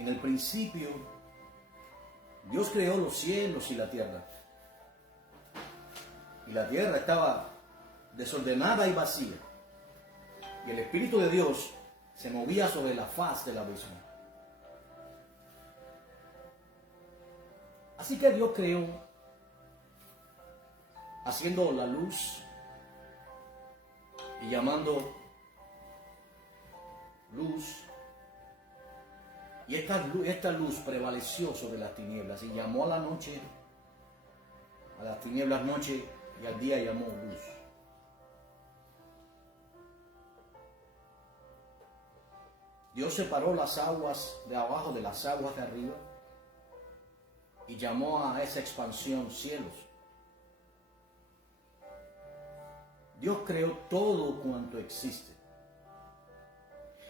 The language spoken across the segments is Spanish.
En el principio, Dios creó los cielos y la tierra. Y la tierra estaba desordenada y vacía. Y el Espíritu de Dios se movía sobre la faz del abismo. Así que Dios creó, haciendo la luz y llamando luz. Y esta luz prevaleció sobre las tinieblas y llamó a la noche, a las tinieblas noche, y al día llamó luz. Dios separó las aguas de abajo de las aguas de arriba y llamó a esa expansión cielos. Dios creó todo cuanto existe,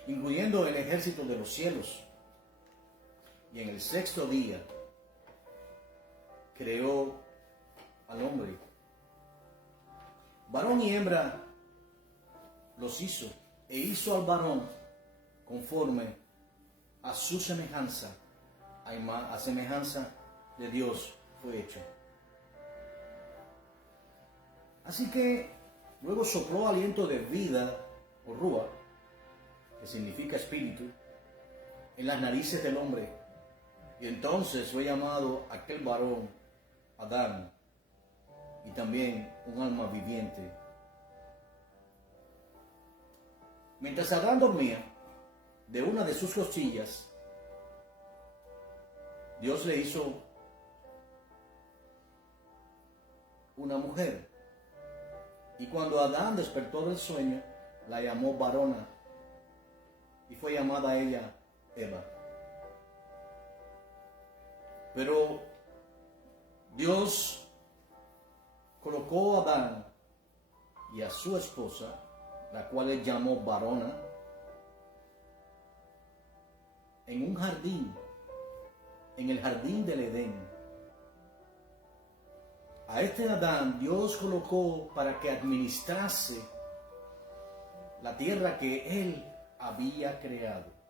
incluyendo el ejército de los cielos. Y en el sexto día creó al hombre. Varón y hembra los hizo, e hizo al varón conforme a su semejanza, a semejanza de Dios fue hecho. Así que luego sopló aliento de vida, o rúa, que significa espíritu, en las narices del hombre. Y entonces fue llamado aquel varón Adán, y también un alma viviente. Mientras Adán dormía, de una de sus costillas, Dios le hizo una mujer. Y cuando Adán despertó del sueño, la llamó varona, y fue llamada ella Eva. Pero Dios colocó a Adán y a su esposa, la cual él llamó varona, en un jardín, en el jardín del Edén. A este Adán Dios colocó para que administrase la tierra que él había creado.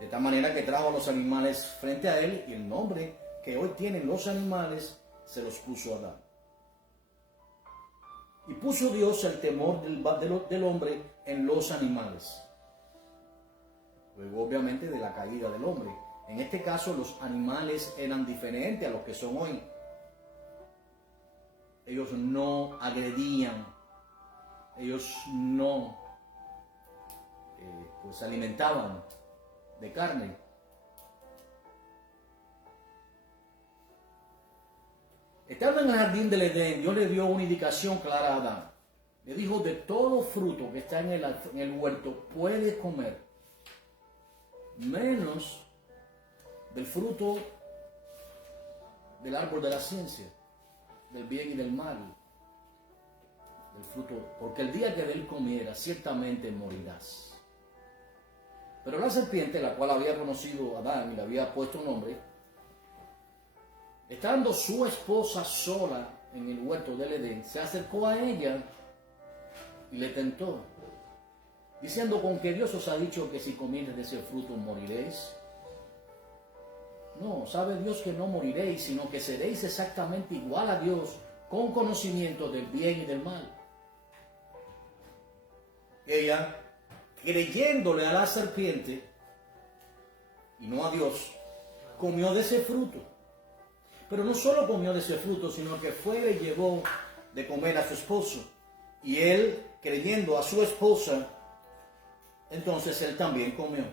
De tal manera que trajo a los animales frente a él, y el nombre que hoy tienen los animales se los puso a Adán. Y puso Dios el temor del hombre en los animales. Luego, obviamente, de la caída del hombre. En este caso, los animales eran diferentes a los que son hoy. Ellos no agredían, ellos no se alimentaban de carne. Estando en el jardín del Edén, Dios le dio una indicación clara a Adán. Le dijo: de todo fruto que está en el huerto puedes comer, menos del fruto del árbol de la ciencia, del bien y del mal, del fruto, porque el día que de él comieras, ciertamente morirás. Pero la serpiente, la cual había conocido a Adán y le había puesto un nombre, estando su esposa sola en el huerto del Edén, se acercó a ella y le tentó, diciendo: ¿con qué Dios os ha dicho que si comieres de ese fruto moriréis? No, sabe Dios que no moriréis, sino que seréis exactamente igual a Dios, con conocimiento del bien y del mal. Ella, creyéndole a la serpiente y no a Dios, comió de ese fruto. Pero no solo comió de ese fruto, sino que fue y le llevó de comer a su esposo. Y él, creyendo a su esposa, entonces él también comió.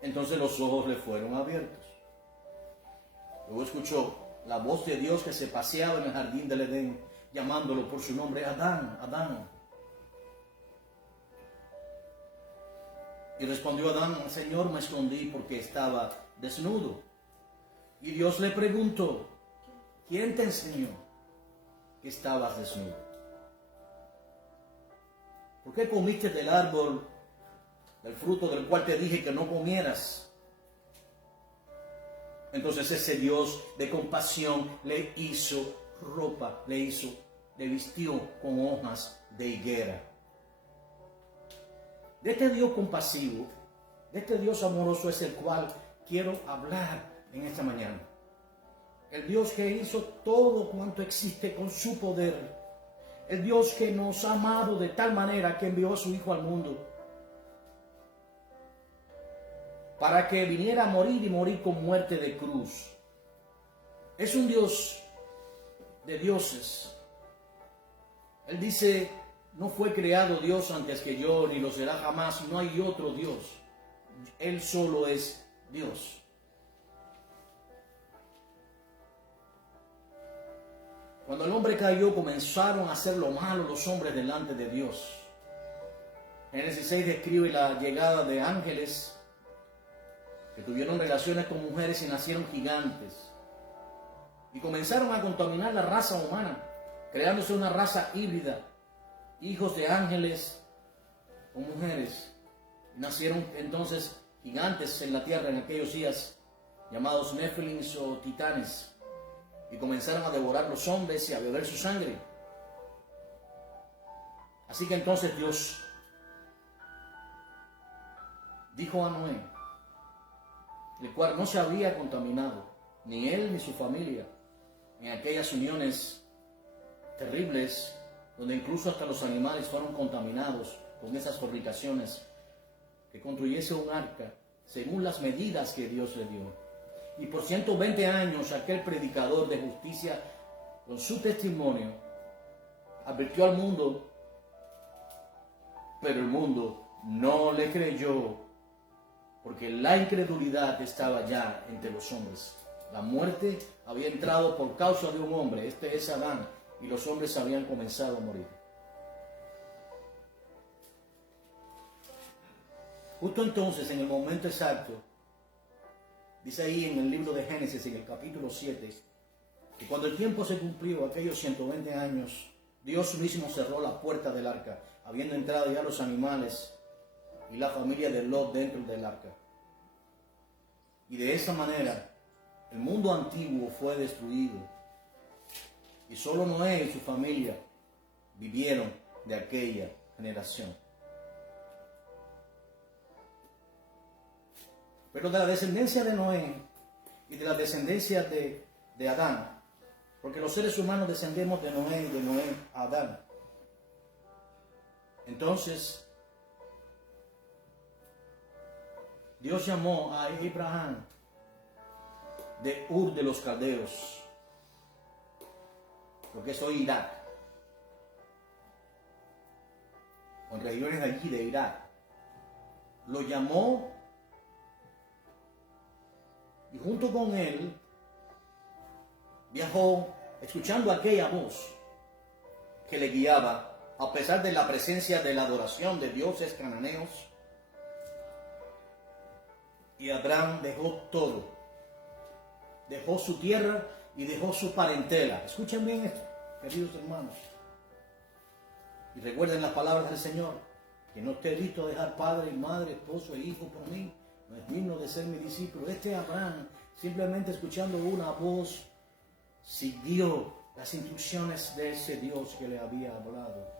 Entonces los ojos le fueron abiertos. Luego escuchó la voz de Dios que se paseaba en el jardín del Edén, llamándolo por su nombre: Adán, Adán. Y respondió Adán: Señor, me escondí porque estaba desnudo. Y Dios le preguntó: ¿quién te enseñó que estabas desnudo? ¿Por qué comiste del árbol, del fruto del cual te dije que no comieras? Entonces ese Dios de compasión le hizo ropa, le vistió con hojas de higuera. De este Dios compasivo De este Dios amoroso es el cual quiero hablar en esta mañana. El Dios que hizo todo cuanto existe con su poder. El Dios que nos ha amado de tal manera que envió a su Hijo al mundo para que viniera a morir y morir con muerte de cruz. Es un Dios de dioses. Él dice, no fue creado Dios antes que yo, ni lo será jamás. No hay otro Dios. Él solo es Dios. Cuando el hombre cayó, comenzaron a hacer lo malo los hombres delante de Dios. Génesis 6 describe la llegada de ángeles que tuvieron relaciones con mujeres y nacieron gigantes. Y comenzaron a contaminar la raza humana, creándose una raza híbrida, hijos de ángeles con mujeres. Y nacieron entonces gigantes en la tierra en aquellos días, llamados Nefilins o titanes. Y comenzaron a devorar los hombres y a beber su sangre. Así que entonces Dios dijo a Noé, el cual no se había contaminado, ni él ni su familia, en aquellas uniones terribles, donde incluso hasta los animales fueron contaminados con esas fornicaciones, que construyese un arca según las medidas que Dios le dio. Y por 120 años aquel predicador de justicia, con su testimonio, advirtió al mundo, pero el mundo no le creyó, porque la incredulidad estaba ya entre los hombres. La muerte había entrado por causa de un hombre, este es Adán, y los hombres habían comenzado a morir. Justo entonces, en el momento exacto, dice ahí en el libro de Génesis, en el capítulo 7, que cuando el tiempo se cumplió, aquellos 120 años, Dios mismo cerró la puerta del arca, habiendo entrado ya los animales y la familia de Lot dentro del arca. Y de esa manera, el mundo antiguo fue destruido. Y solo Noé y su familia vivieron de aquella generación. Pero de la descendencia de Noé y de la descendencia de Adán, porque los seres humanos descendemos de Noé a Adán. Entonces, Dios llamó a Abraham de Ur de los Caldeos, lo que es hoy Irak, con regiones de allí de Irak. Lo llamó y junto con él viajó escuchando aquella voz que le guiaba, a pesar de la presencia de la adoración de dioses cananeos. Y Abraham dejó todo, dejó su tierra y dejó su parentela. Escuchen bien esto, queridos hermanos, y recuerden las palabras del Señor, que no esté listo a dejar padre y madre, esposo e hijo por mí, no es digno de ser mi discípulo. Este Abraham, simplemente escuchando una voz, siguió las instrucciones de ese Dios que le había hablado.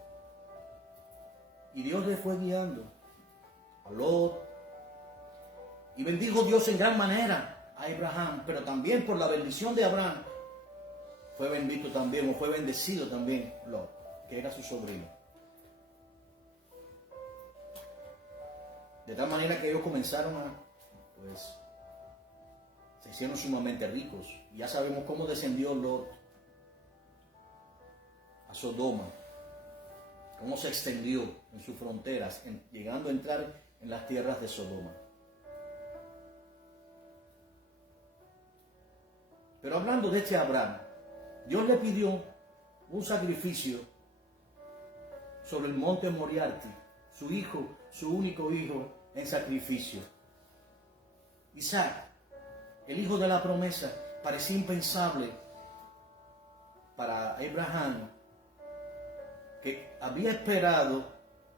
Y Dios le fue guiando a Lot. Y bendijo Dios en gran manera a Abraham, pero también por la bendición de Abraham fue bendito también, o fue bendecido también Lot, que era su sobrino. De tal manera que ellos comenzaron se hicieron sumamente ricos. Y ya sabemos cómo descendió Lot a Sodoma, cómo se extendió en sus fronteras, llegando a entrar en las tierras de Sodoma. Pero hablando de este Abraham, Dios le pidió un sacrificio sobre el monte Moriarty, su hijo, su único hijo en sacrificio. Isaac, el hijo de la promesa, parecía impensable para Abraham, que había esperado,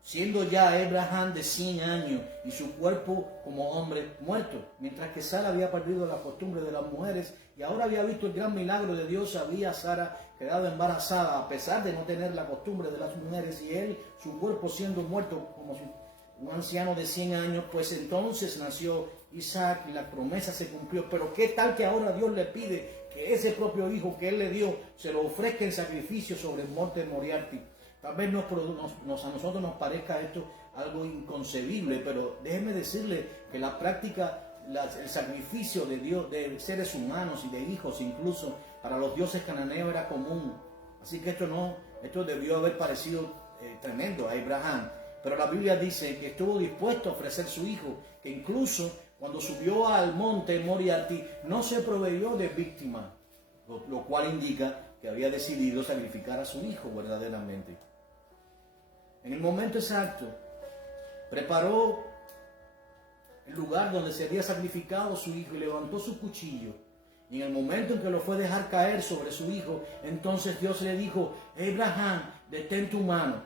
siendo ya Abraham de 100 años y su cuerpo como hombre muerto, mientras que Sara había perdido la costumbre de las mujeres y ahora había visto el gran milagro de Dios. Había Sara quedado embarazada a pesar de no tener la costumbre de las mujeres, y él, su cuerpo siendo muerto como si un anciano de 100 años, pues entonces nació Isaac y la promesa se cumplió. Pero qué tal que ahora Dios le pide que ese propio hijo que él le dio se lo ofrezca en sacrificio sobre el monte Moriarty. Tal vez a nosotros nos parezca esto algo inconcebible, pero déjeme decirle que la práctica, el sacrificio de Dios, de seres humanos y de hijos incluso, para los dioses cananeos era común. Así que esto debió haber parecido tremendo a Abraham. Pero la Biblia dice que estuvo dispuesto a ofrecer su hijo, que incluso cuando subió al monte Moriarty no se proveyó de víctima, lo cual indica que había decidido sacrificar a su hijo verdaderamente. En el momento exacto, preparó el lugar donde se había sacrificado su hijo y levantó su cuchillo. Y en el momento en que lo fue a dejar caer sobre su hijo, entonces Dios le dijo: Abraham, detén tu mano.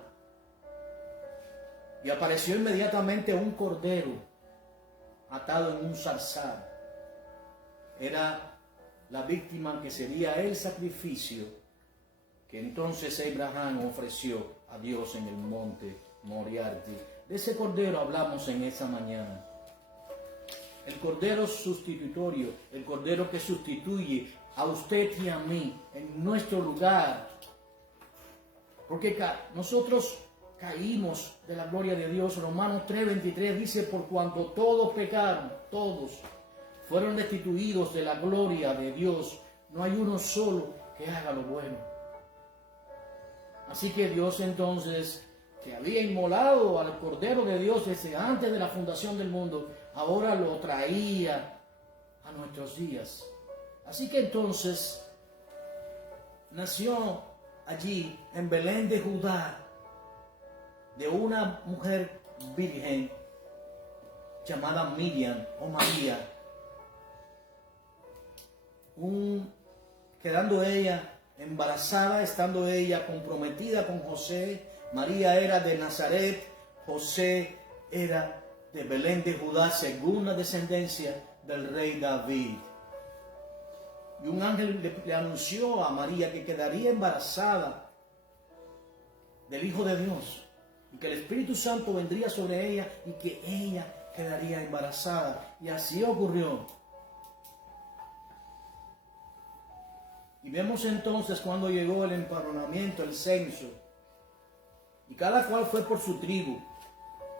Y apareció inmediatamente un cordero atado en un zarzal. Era la víctima que sería el sacrificio que entonces Abraham ofreció a Dios en el monte Moriarty. De ese cordero hablamos en esa mañana. El cordero sustitutorio, el cordero que sustituye a usted y a mí en nuestro lugar. Porque nosotros caímos de la gloria de Dios. Romanos 3:23 dice: por cuanto todos pecaron, todos fueron destituidos de la gloria de Dios, no hay uno solo que haga lo bueno. Así que Dios entonces, que había inmolado al Cordero de Dios desde antes de la fundación del mundo, ahora lo traía a nuestros días. Así que entonces nació allí en Belén de Judá, de una mujer virgen llamada Miriam o María, quedando ella embarazada, estando ella comprometida con José. María era de Nazaret, José era de Belén de Judá, según la descendencia del rey David. Y un ángel le anunció a María que quedaría embarazada del Hijo de Dios, y que el Espíritu Santo vendría sobre ella y que ella quedaría embarazada. Y así ocurrió. Y vemos entonces cuando llegó el empadronamiento, el censo, y cada cual fue por su tribu.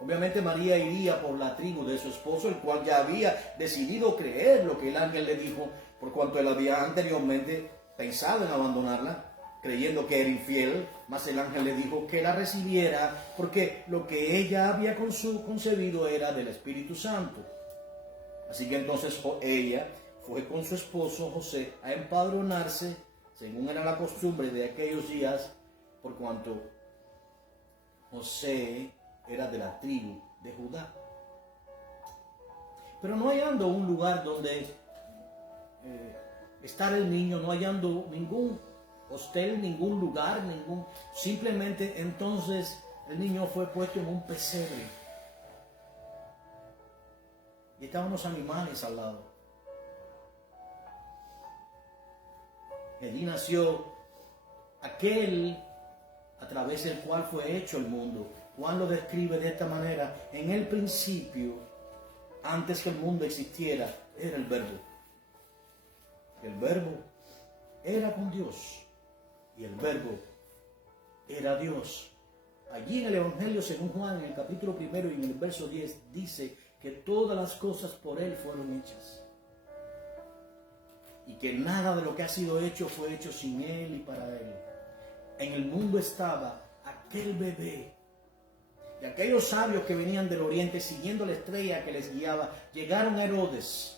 Obviamente María iría por la tribu de su esposo, el cual ya había decidido creer lo que el ángel le dijo, por cuanto él había anteriormente pensado en abandonarla, creyendo que era infiel. Mas el ángel le dijo que la recibiera, porque lo que ella había concebido era del Espíritu Santo. Así que entonces ella fue con su esposo José a empadronarse, según era la costumbre de aquellos días, por cuanto José era de la tribu de Judá. Pero no hallando un lugar donde estar el niño, no hallando ningún hostel, ningún lugar, simplemente entonces el niño fue puesto en un pesebre. Y estaban unos animales al lado. Allí nació aquel a través del cual fue hecho el mundo. Juan lo describe de esta manera: en el principio, antes que el mundo existiera, era el Verbo. El Verbo era con Dios y el Verbo era Dios. Allí en el Evangelio según Juan, en el capítulo 1 y en el verso 10, dice que todas las cosas por Él fueron hechas, y que nada de lo que ha sido hecho fue hecho sin Él y para Él. En el mundo estaba aquel bebé, y aquellos sabios que venían del oriente siguiendo la estrella que les guiaba, llegaron a Herodes.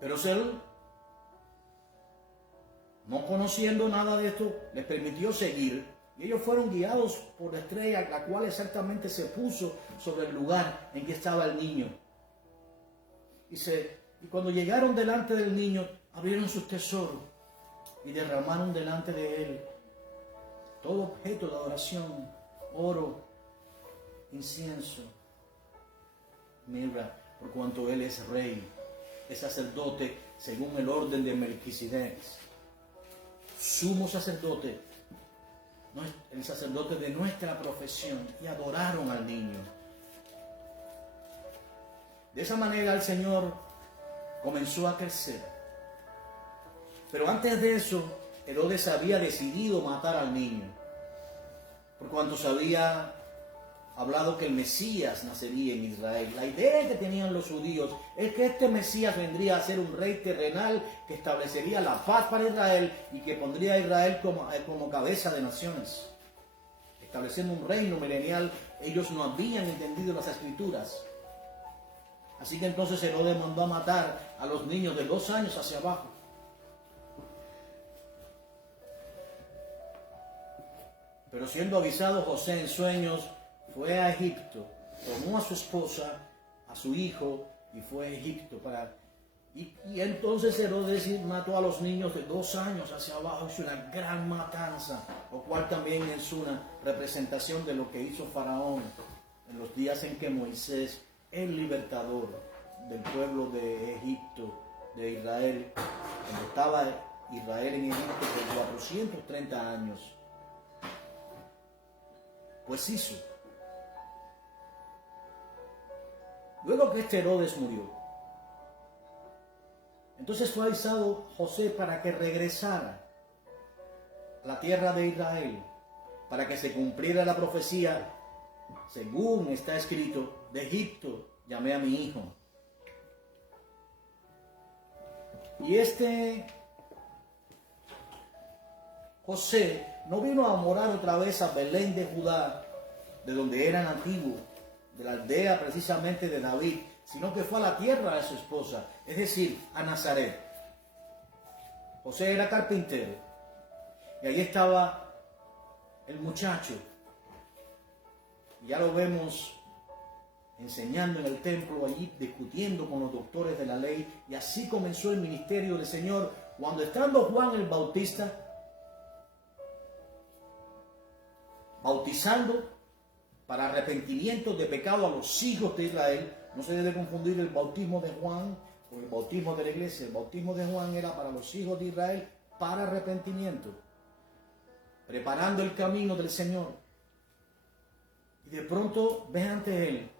Pero él, no conociendo nada de esto, les permitió seguir. Y ellos fueron guiados por la estrella, la cual exactamente se puso sobre el lugar en que estaba el niño. Y cuando llegaron delante del niño, abrieron sus tesoros y derramaron delante de él todo objeto de adoración: oro, incienso, mirra, por cuanto él es rey, es sacerdote según el orden de Melquisedec, sumo sacerdote el sacerdote de nuestra profesión, y adoraron al niño. De esa manera el Señor comenzó a crecer. Pero antes de eso, Herodes había decidido matar al niño, por cuanto se había hablado que el Mesías nacería en Israel. La idea que tenían los judíos es que este Mesías vendría a ser un rey terrenal que establecería la paz para Israel y que pondría a Israel como cabeza de naciones, estableciendo un reino milenial. Ellos no habían entendido las Escrituras. Así que entonces Herodes mandó a matar a los niños de 2 años hacia abajo. Pero siendo avisado José en sueños, fue a Egipto, tomó a su esposa, a su hijo, y fue a Egipto y entonces Herodes mató a los niños de 2 años hacia abajo. Hizo una gran matanza, lo cual también es una representación de lo que hizo Faraón en los días en que Moisés, el libertador del pueblo de Egipto, de Israel, cuando estaba Israel en Egipto por 430 años, pues hizo. Luego que este Herodes murió, entonces fue avisado José para que regresara a la tierra de Israel, para que se cumpliera la profecía, según está escrito: de Egipto llamé a mi hijo. Y este José no vino a morar otra vez a Belén de Judá, de donde era nativo, de la aldea precisamente de David, sino que fue a la tierra de su esposa, es decir, a Nazaret. José era carpintero, y ahí estaba el muchacho, y ya lo vemos enseñando en el templo, allí discutiendo con los doctores de la ley, y así comenzó el ministerio del Señor, cuando estando Juan el Bautista bautizando para arrepentimiento de pecado a los hijos de Israel. No se debe confundir el bautismo de Juan con el bautismo de la iglesia. El bautismo de Juan era para los hijos de Israel para arrepentimiento, preparando el camino del Señor. Y de pronto ve ante él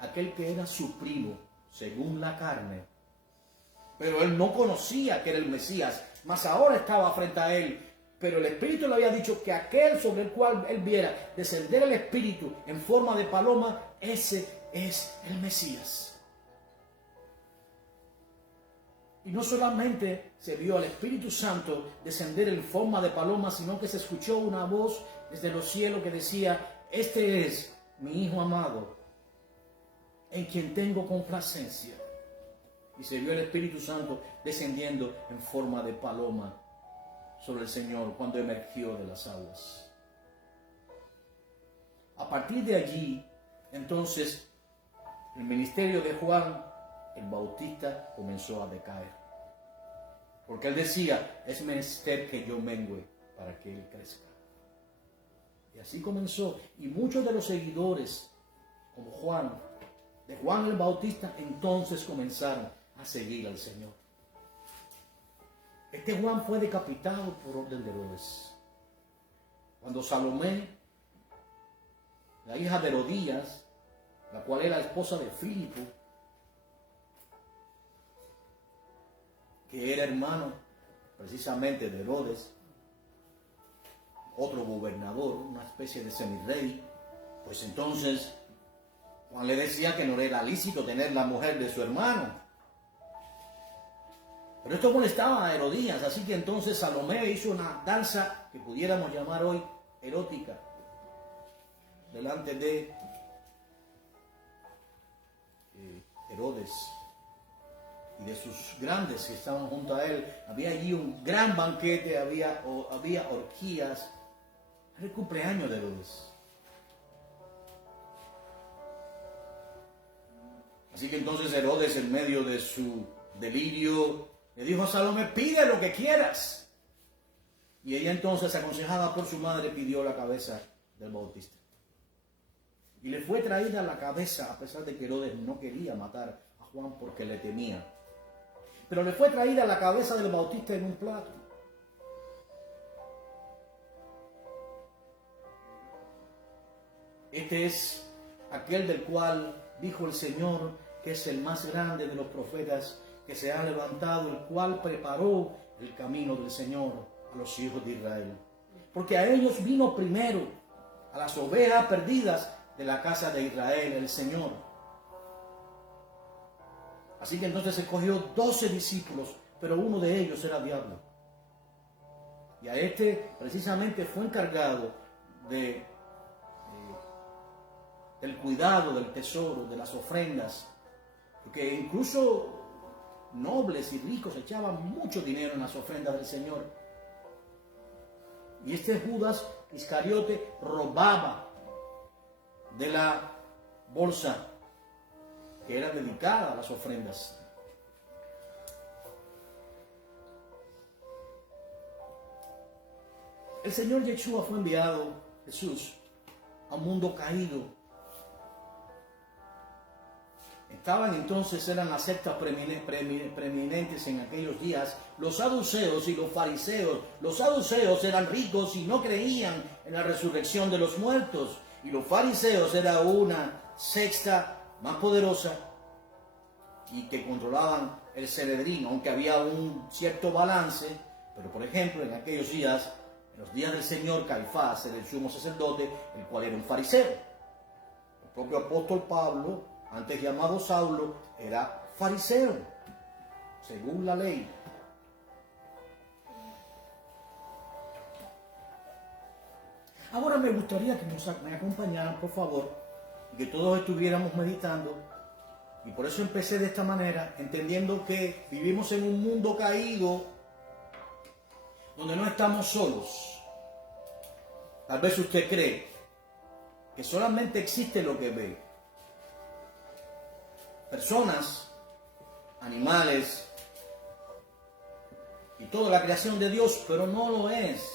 aquel que era su primo, según la carne. Pero él no conocía que era el Mesías, mas ahora estaba frente a él. Pero el Espíritu le había dicho que aquel sobre el cual él viera descender el Espíritu en forma de paloma, ese es el Mesías. Y no solamente se vio al Espíritu Santo descender en forma de paloma, sino que se escuchó una voz desde los cielos que decía: este es mi Hijo amado, en quien tengo complacencia. Y se vio el Espíritu Santo descendiendo en forma de paloma sobre el Señor cuando emergió de las aguas. A partir de allí, entonces, el ministerio de Juan el Bautista comenzó a decaer. Porque él decía: es menester que yo mengüe para que él crezca. Y así comenzó. Y muchos de los seguidores, como Juan, de Juan el Bautista, entonces comenzaron a seguir al Señor. Este Juan fue decapitado por orden de Herodes. Cuando Salomé, la hija de Herodías, la cual era esposa de Filipo, que era hermano precisamente de Herodes, otro gobernador, una especie de semirrey, pues entonces Juan le decía que no era lícito tener la mujer de su hermano. Pero esto molestaba a Herodías, así que entonces Salomé hizo una danza que pudiéramos llamar hoy erótica, delante de Herodes y de sus grandes que estaban junto a él. Había allí un gran banquete, había orgías. Era el cumpleaños de Herodes. Así que entonces Herodes, en medio de su delirio, le dijo a Salomé: pide lo que quieras. Y ella entonces, aconsejada por su madre, pidió la cabeza del Bautista. Y le fue traída la cabeza, a pesar de que Herodes no quería matar a Juan porque le temía. Pero le fue traída la cabeza del Bautista en un plato. Este es aquel del cual dijo el Señor que es el más grande de los profetas que se ha levantado, el cual preparó el camino del Señor a los hijos de Israel. Porque a ellos vino primero, a las ovejas perdidas de la casa de Israel, el Señor. Así que entonces escogió 12 discípulos, pero uno de ellos era diablo. Y a este precisamente fue encargado del cuidado del tesoro, de las ofrendas, porque incluso nobles y ricos echaban mucho dinero en las ofrendas del Señor. Y este Judas Iscariote robaba de la bolsa que era dedicada a las ofrendas. El Señor Yeshua fue enviado, Jesús, a un mundo caído. Eran las sectas preeminentes en aquellos días, los saduceos y los fariseos. Los saduceos eran ricos y no creían en la resurrección de los muertos. Y los fariseos era una secta más poderosa y que controlaban el Sanedrín, aunque había un cierto balance. Pero por ejemplo, en aquellos días, en los días del Señor, Caifás era el sumo sacerdote, el cual era un fariseo. El propio apóstol Pablo, antes llamado Saulo, era fariseo, según la ley. Ahora me gustaría que me acompañaran, por favor, y que todos estuviéramos meditando. Y por eso empecé de esta manera, entendiendo que vivimos en un mundo caído, donde no estamos solos. Tal vez usted cree que solamente existe lo que ve. Personas, animales y toda la creación de Dios, pero no lo es.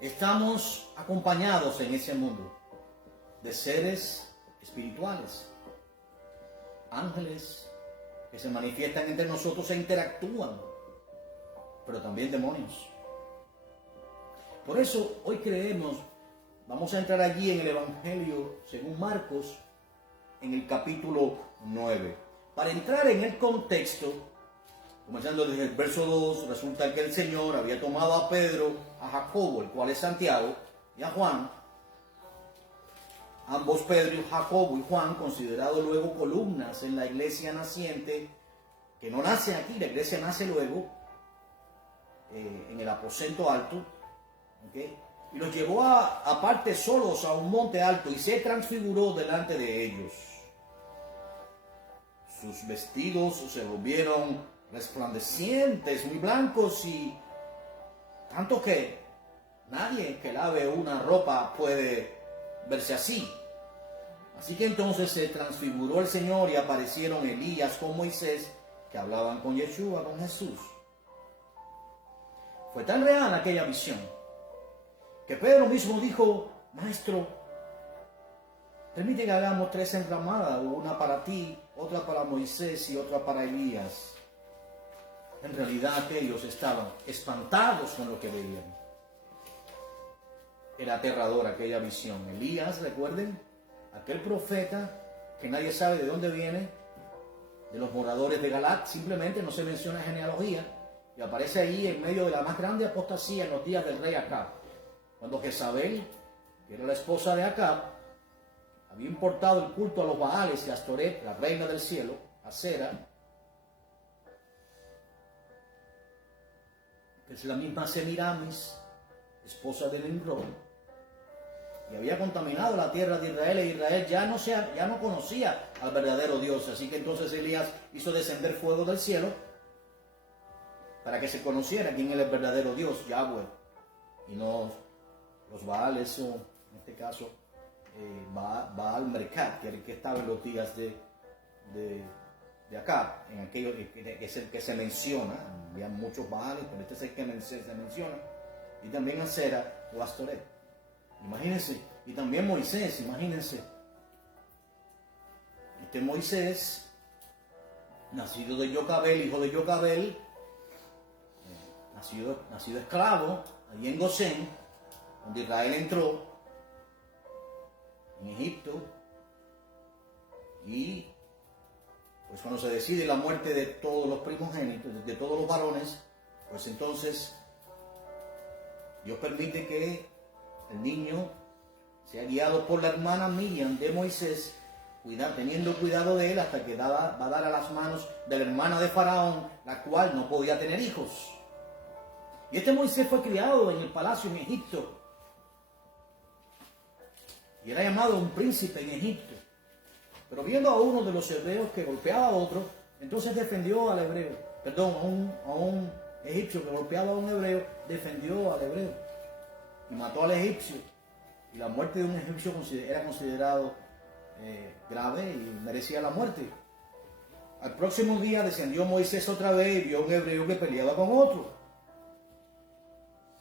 Estamos acompañados en ese mundo de seres espirituales, ángeles que se manifiestan entre nosotros e interactúan, pero también demonios. Por eso hoy creemos, vamos a entrar allí en el Evangelio según Marcos, en el capítulo 9. Para entrar en el contexto, comenzando desde el verso 2, resulta que el Señor había tomado a Pedro, a Jacobo, el cual es Santiago, y a Juan. Ambos, Pedro, Jacobo y Juan, considerados luego columnas en la iglesia naciente, que no nace aquí, la iglesia nace luego, en el aposento alto, ¿okay? Y los llevó aparte solos a un monte alto y se transfiguró delante de ellos. Sus vestidos se volvieron resplandecientes, muy blancos, y tanto que nadie que lave una ropa puede verse así. Así que entonces se transfiguró el Señor y aparecieron Elías con Moisés, que hablaban con Yeshua, con Jesús. Fue tan real aquella visión que Pedro mismo dijo: Maestro, permite que hagamos 3 enramadas, una para ti, otra para Moisés y otra para Elías. En realidad aquellos estaban espantados con lo que veían. Era aterrador aquella visión. Elías, recuerden, aquel profeta que nadie sabe de dónde viene, de los moradores de Galat, simplemente no se menciona genealogía, y aparece ahí en medio de la más grande apostasía en los días del rey Acab, cuando Jezabel, que era la esposa de Acab, había importado el culto a los Baales y a Astoret, la reina del cielo, Acera, que es la misma Semiramis, esposa de Nimrod, y había contaminado la tierra de Israel, e Israel ya no conocía al verdadero Dios. Así que entonces Elías hizo descender fuego del cielo para que se conociera quién era el verdadero Dios, Yahweh, y no los Baales, o en este caso Baal Mercat, que estaba en los días de Acab, en aquello que es el que se menciona. Había muchos Baales, pero este es el que se menciona, y también Acera o Astoret. Imagínense, y también Moisés, imagínense. Este Moisés, nacido de Jocabel, hijo de Jocabel, nacido esclavo, allí en Gosén, donde Israel entró, en cuando se decide la muerte de todos los primogénitos, de todos los varones, pues entonces Dios permite que el niño sea guiado por la hermana Miriam de Moisés, teniendo cuidado de él hasta que va a dar a las manos de la hermana de Faraón, la cual no podía tener hijos. Y este Moisés fue criado en el palacio en Egipto. Y era llamado un príncipe en Egipto. Pero viendo a uno de los hebreos que golpeaba a otro, entonces defendió al hebreo. Perdón, a un egipcio que golpeaba a un hebreo, defendió al hebreo. Y mató al egipcio. Y la muerte de un egipcio era considerado grave y merecía la muerte. Al próximo día descendió Moisés otra vez y vio a un hebreo que peleaba con otro.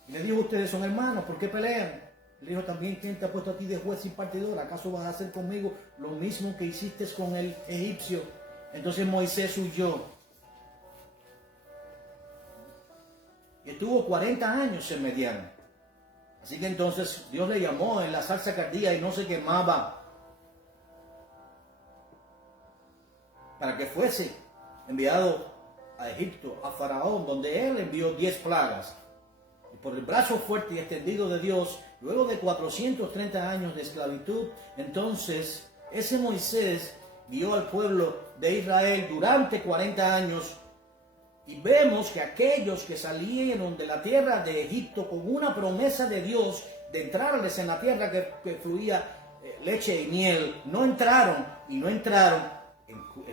Y le dijo: ustedes son hermanos, ¿por qué pelean? Le dijo también: ¿quién te ha puesto a ti de juez y partidor? ¿Acaso vas a hacer conmigo lo mismo que hiciste con el egipcio? Entonces Moisés huyó. Y estuvo 40 años en Madián. Así que entonces Dios le llamó en la salsa que ardía y no se quemaba, para que fuese enviado a Egipto, a Faraón, donde él envió 10 plagas. Y por el brazo fuerte y extendido de Dios, luego de 430 años de esclavitud, entonces ese Moisés guió al pueblo de Israel durante 40 años. Y vemos que aquellos que salieron de la tierra de Egipto con una promesa de Dios de entrarles en la tierra que fluía leche y miel, no entraron, y no entraron.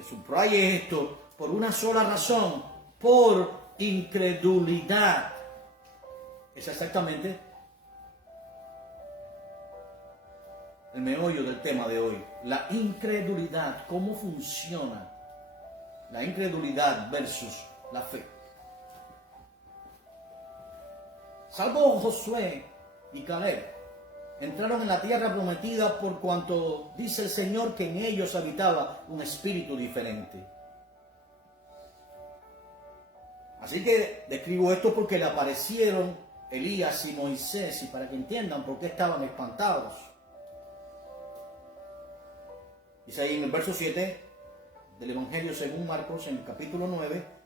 Subraye esto, por una sola razón: por incredulidad. Es exactamente el meollo del tema de hoy. La incredulidad, ¿cómo funciona? La incredulidad versus la fe. Salvo Josué y Caleb, entraron en la tierra prometida por cuanto dice el Señor que en ellos habitaba un espíritu diferente. Así que describo esto porque le aparecieron Elías y Moisés, y para que entiendan por qué estaban espantados. Dice ahí en el verso 7 del Evangelio según Marcos, en el capítulo 9,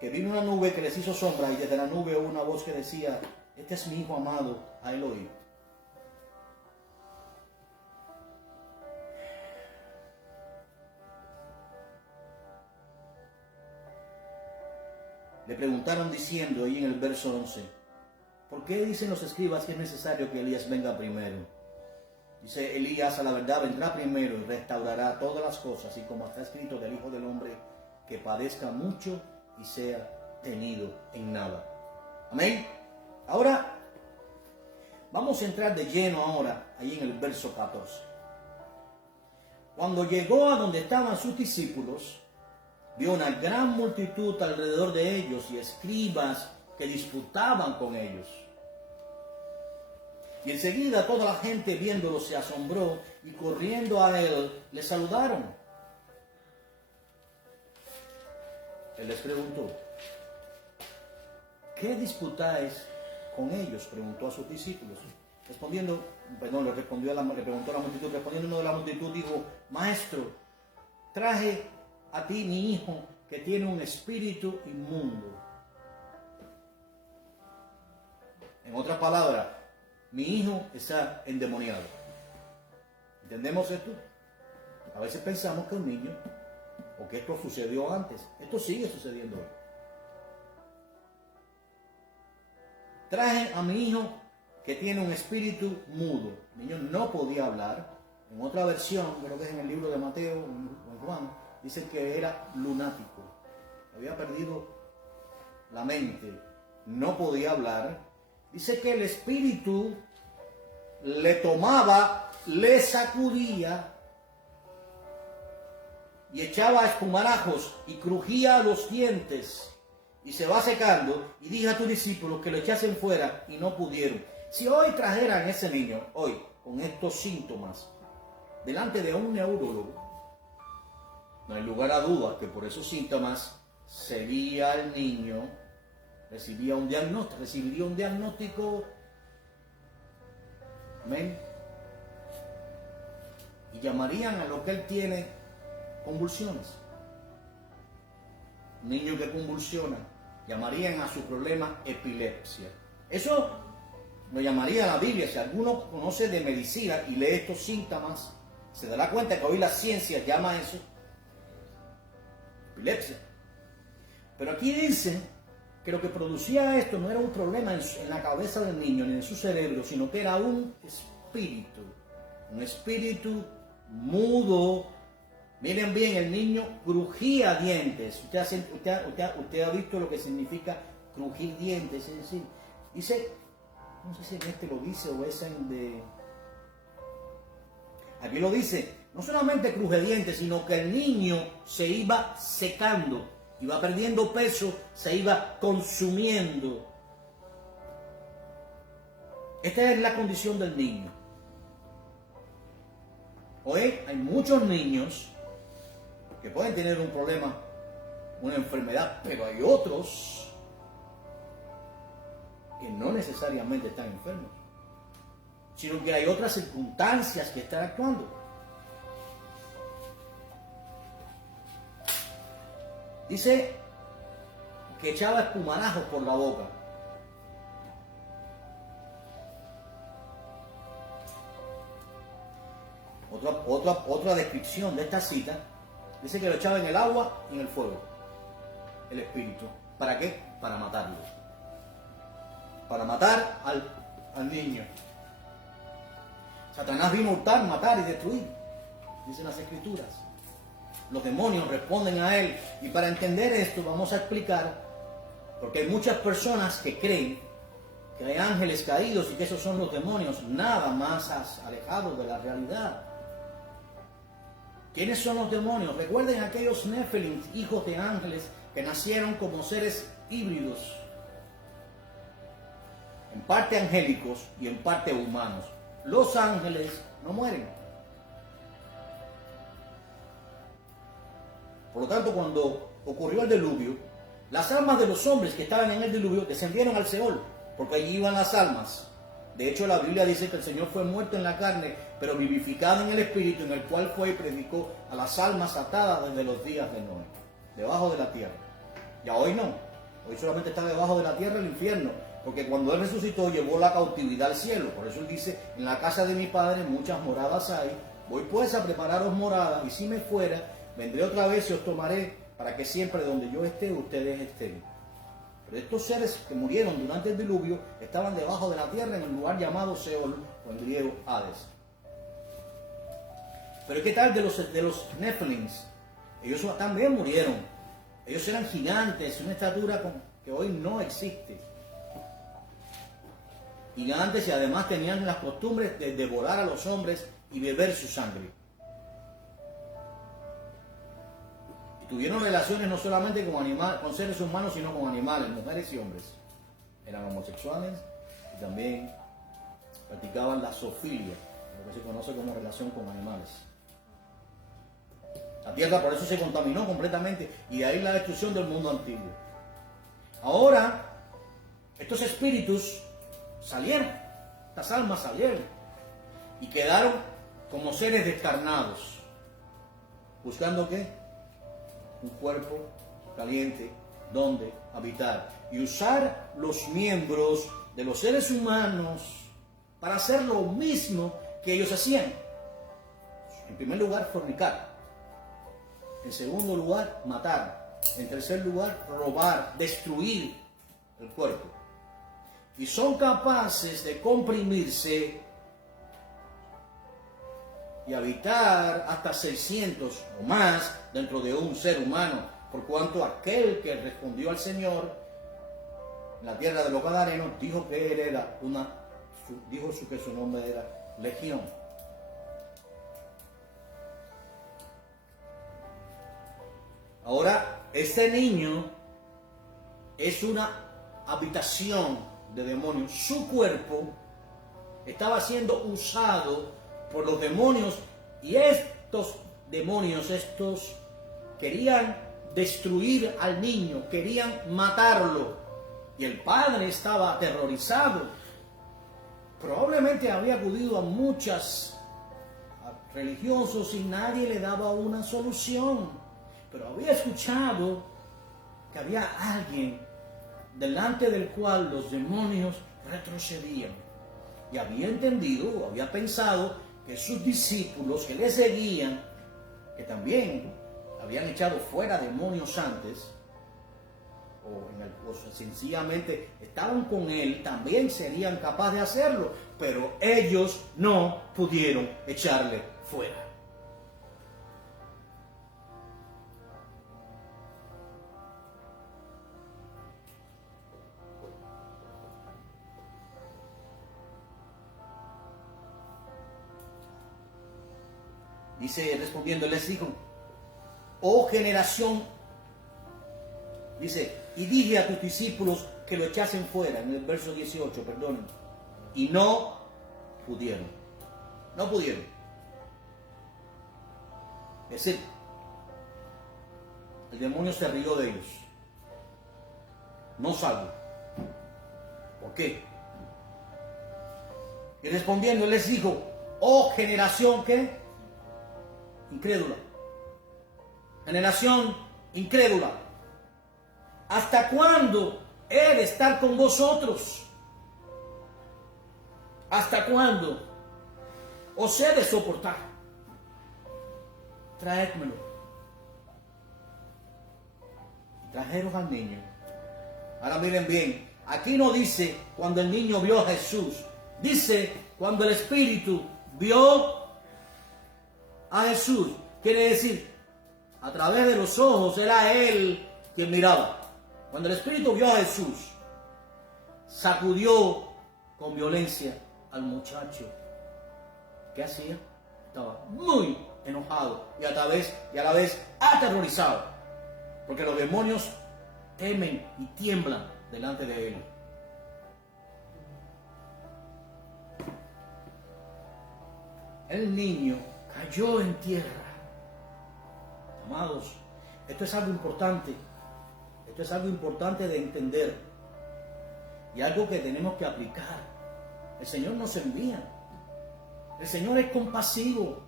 que vino una nube que les hizo sombra, y desde la nube hubo una voz que decía: este es mi hijo amado, a él oíd. Le preguntaron diciendo, ahí en el verso 11, ¿por qué dicen los escribas que es necesario que Elías venga primero? Dice: Elías a la verdad vendrá primero y restaurará todas las cosas, y como está escrito del Hijo del Hombre, que padezca mucho y sea tenido en nada. Amén. Ahora vamos a entrar de lleno ahora ahí en el verso 14. Cuando llegó a donde estaban sus discípulos, vio una gran multitud alrededor de ellos y escribas que disputaban con ellos. Y enseguida toda la gente viéndolo se asombró, y corriendo a él le saludaron. Él les preguntó: ¿qué disputáis con ellos? Preguntó a sus discípulos. Le preguntó a la multitud. Respondiendo uno de la multitud dijo: Maestro, traje a ti mi hijo que tiene un espíritu inmundo. En otras palabras, mi hijo está endemoniado. ¿Entendemos esto? A veces pensamos que un niño, o que esto sucedió antes. Esto sigue sucediendo hoy. Traje a mi hijo que tiene un espíritu mudo. El niño no podía hablar. En otra versión, creo que es en el libro de Mateo, en Juan, dice que era lunático. Había perdido la mente. No podía hablar. Dice que el espíritu le tomaba, le sacudía y echaba espumarajos y crujía los dientes y se va secando. Y dije a tus discípulos que lo echasen fuera y no pudieron. Si hoy trajeran ese niño, hoy, con estos síntomas, delante de un neurólogo, no hay lugar a dudas que por esos síntomas sería el niño, recibiría un diagnóstico, amén, y llamarían a lo que él tiene convulsiones. un niño que convulsiona, llamarían a su problema epilepsia. Eso lo llamaría la Biblia. Si alguno conoce de medicina y lee estos síntomas, se dará cuenta que hoy la ciencia llama eso epilepsia. Pero aquí dicen que lo que producía esto no era un problema en la cabeza del niño ni en su cerebro, sino que era un espíritu mudo. Miren bien, el niño crujía dientes. Usted ha visto lo que significa crujir dientes, es decir, dice, no sé si en este lo dice o es en de... Aquí lo dice, no solamente cruje dientes, sino que el niño se iba secando, iba perdiendo peso, se iba consumiendo. Esta es la condición del niño. Hoy hay muchos niños que pueden tener un problema, una enfermedad, pero hay otros que no necesariamente están enfermos, sino que hay otras circunstancias que están actuando. Dice que echaba espumarajos por la boca. Otra descripción de esta cita dice que lo echaba en el agua y en el fuego, el espíritu. ¿Para qué? Para matarlo. Para matar al niño. Satanás vino a hurtar, matar y destruir, dicen las escrituras. Los demonios responden a él. Y para entender esto vamos a explicar, porque hay muchas personas que creen que hay ángeles caídos y que esos son los demonios, nada más alejados de la realidad. ¿Quiénes son los demonios? Recuerden aquellos Nephilim, hijos de ángeles, que nacieron como seres híbridos, en parte angélicos y en parte humanos. Los ángeles no mueren. Por lo tanto, cuando ocurrió el diluvio, las almas de los hombres que estaban en el diluvio descendieron al Seol, porque allí iban las almas. De hecho, la Biblia dice que el Señor fue muerto en la carne, pero vivificado en el Espíritu, en el cual fue y predicó a las almas atadas desde los días de Noé, debajo de la tierra. Ya hoy no, hoy solamente está debajo de la tierra el infierno, porque cuando Él resucitó llevó la cautividad al cielo. Por eso Él dice, en la casa de mi Padre muchas moradas hay, voy pues a prepararos moradas, y si me fuera, vendré otra vez y os tomaré, para que siempre donde yo esté, ustedes estén. Pero estos seres que murieron durante el diluvio estaban debajo de la tierra en el lugar llamado Seol, o en griego Hades. Pero ¿qué tal de los Nephilims? Ellos también murieron. Ellos eran gigantes, una estatura que hoy no existe. Gigantes, y además tenían las costumbres de devorar a los hombres y beber su sangre. Tuvieron relaciones no solamente con seres humanos, sino con animales, mujeres y hombres. Eran homosexuales y también practicaban la zoofilia, lo que se conoce como relación con animales. La tierra por eso se contaminó completamente, y de ahí la destrucción del mundo antiguo. Ahora, estos espíritus salieron, estas almas salieron, y quedaron como seres descarnados. ¿Buscando qué? Un cuerpo caliente donde habitar y usar los miembros de los seres humanos para hacer lo mismo que ellos hacían. En primer lugar, fornicar. En segundo lugar, matar. En tercer lugar, robar, destruir el cuerpo. Y son capaces de comprimirse y habitar hasta 600 o más dentro de un ser humano, por cuanto aquel que respondió al Señor en la tierra de los Gadarenos dijo que él era que su nombre era Legión. Ahora, este niño es una habitación de demonios. Su cuerpo estaba siendo usado por los demonios, y estos demonios, querían destruir al niño, querían matarlo, y el padre estaba aterrorizado. Probablemente había acudido a muchos religiosos y nadie le daba una solución, pero había escuchado que había alguien delante del cual los demonios retrocedían. Y había entendido, había pensado que sus discípulos que le seguían, que también habían echado fuera demonios antes, o sencillamente estaban con él, también serían capaces de hacerlo, pero ellos no pudieron echarle fuera. Dice, respondiendo, les dijo: oh generación, dice, y dije a tus discípulos que lo echasen fuera, en el verso 18, perdonen, y no pudieron. No pudieron. Es decir, el demonio se rió de ellos. No salgo. ¿Por qué? Y respondiendo, les dijo: oh generación, ¿qué? Incrédula. Generación incrédula. ¿Hasta cuándo he de estar con vosotros? ¿Hasta cuándo os he de soportar? Traédmelo. Y trajeron al niño. Ahora miren bien, aquí no dice cuando el niño vio a Jesús, dice cuando el Espíritu vio a Jesús. Quiere decir, a través de los ojos era él quien miraba. Cuando el Espíritu vio a Jesús, sacudió con violencia al muchacho. ¿Qué hacía? Estaba muy enojado y a la vez aterrorizado, porque los demonios temen y tiemblan delante de él. El niño cayó en tierra. Amados, esto es algo importante. Esto es algo importante de entender y algo que tenemos que aplicar. El Señor nos envía. El Señor es compasivo.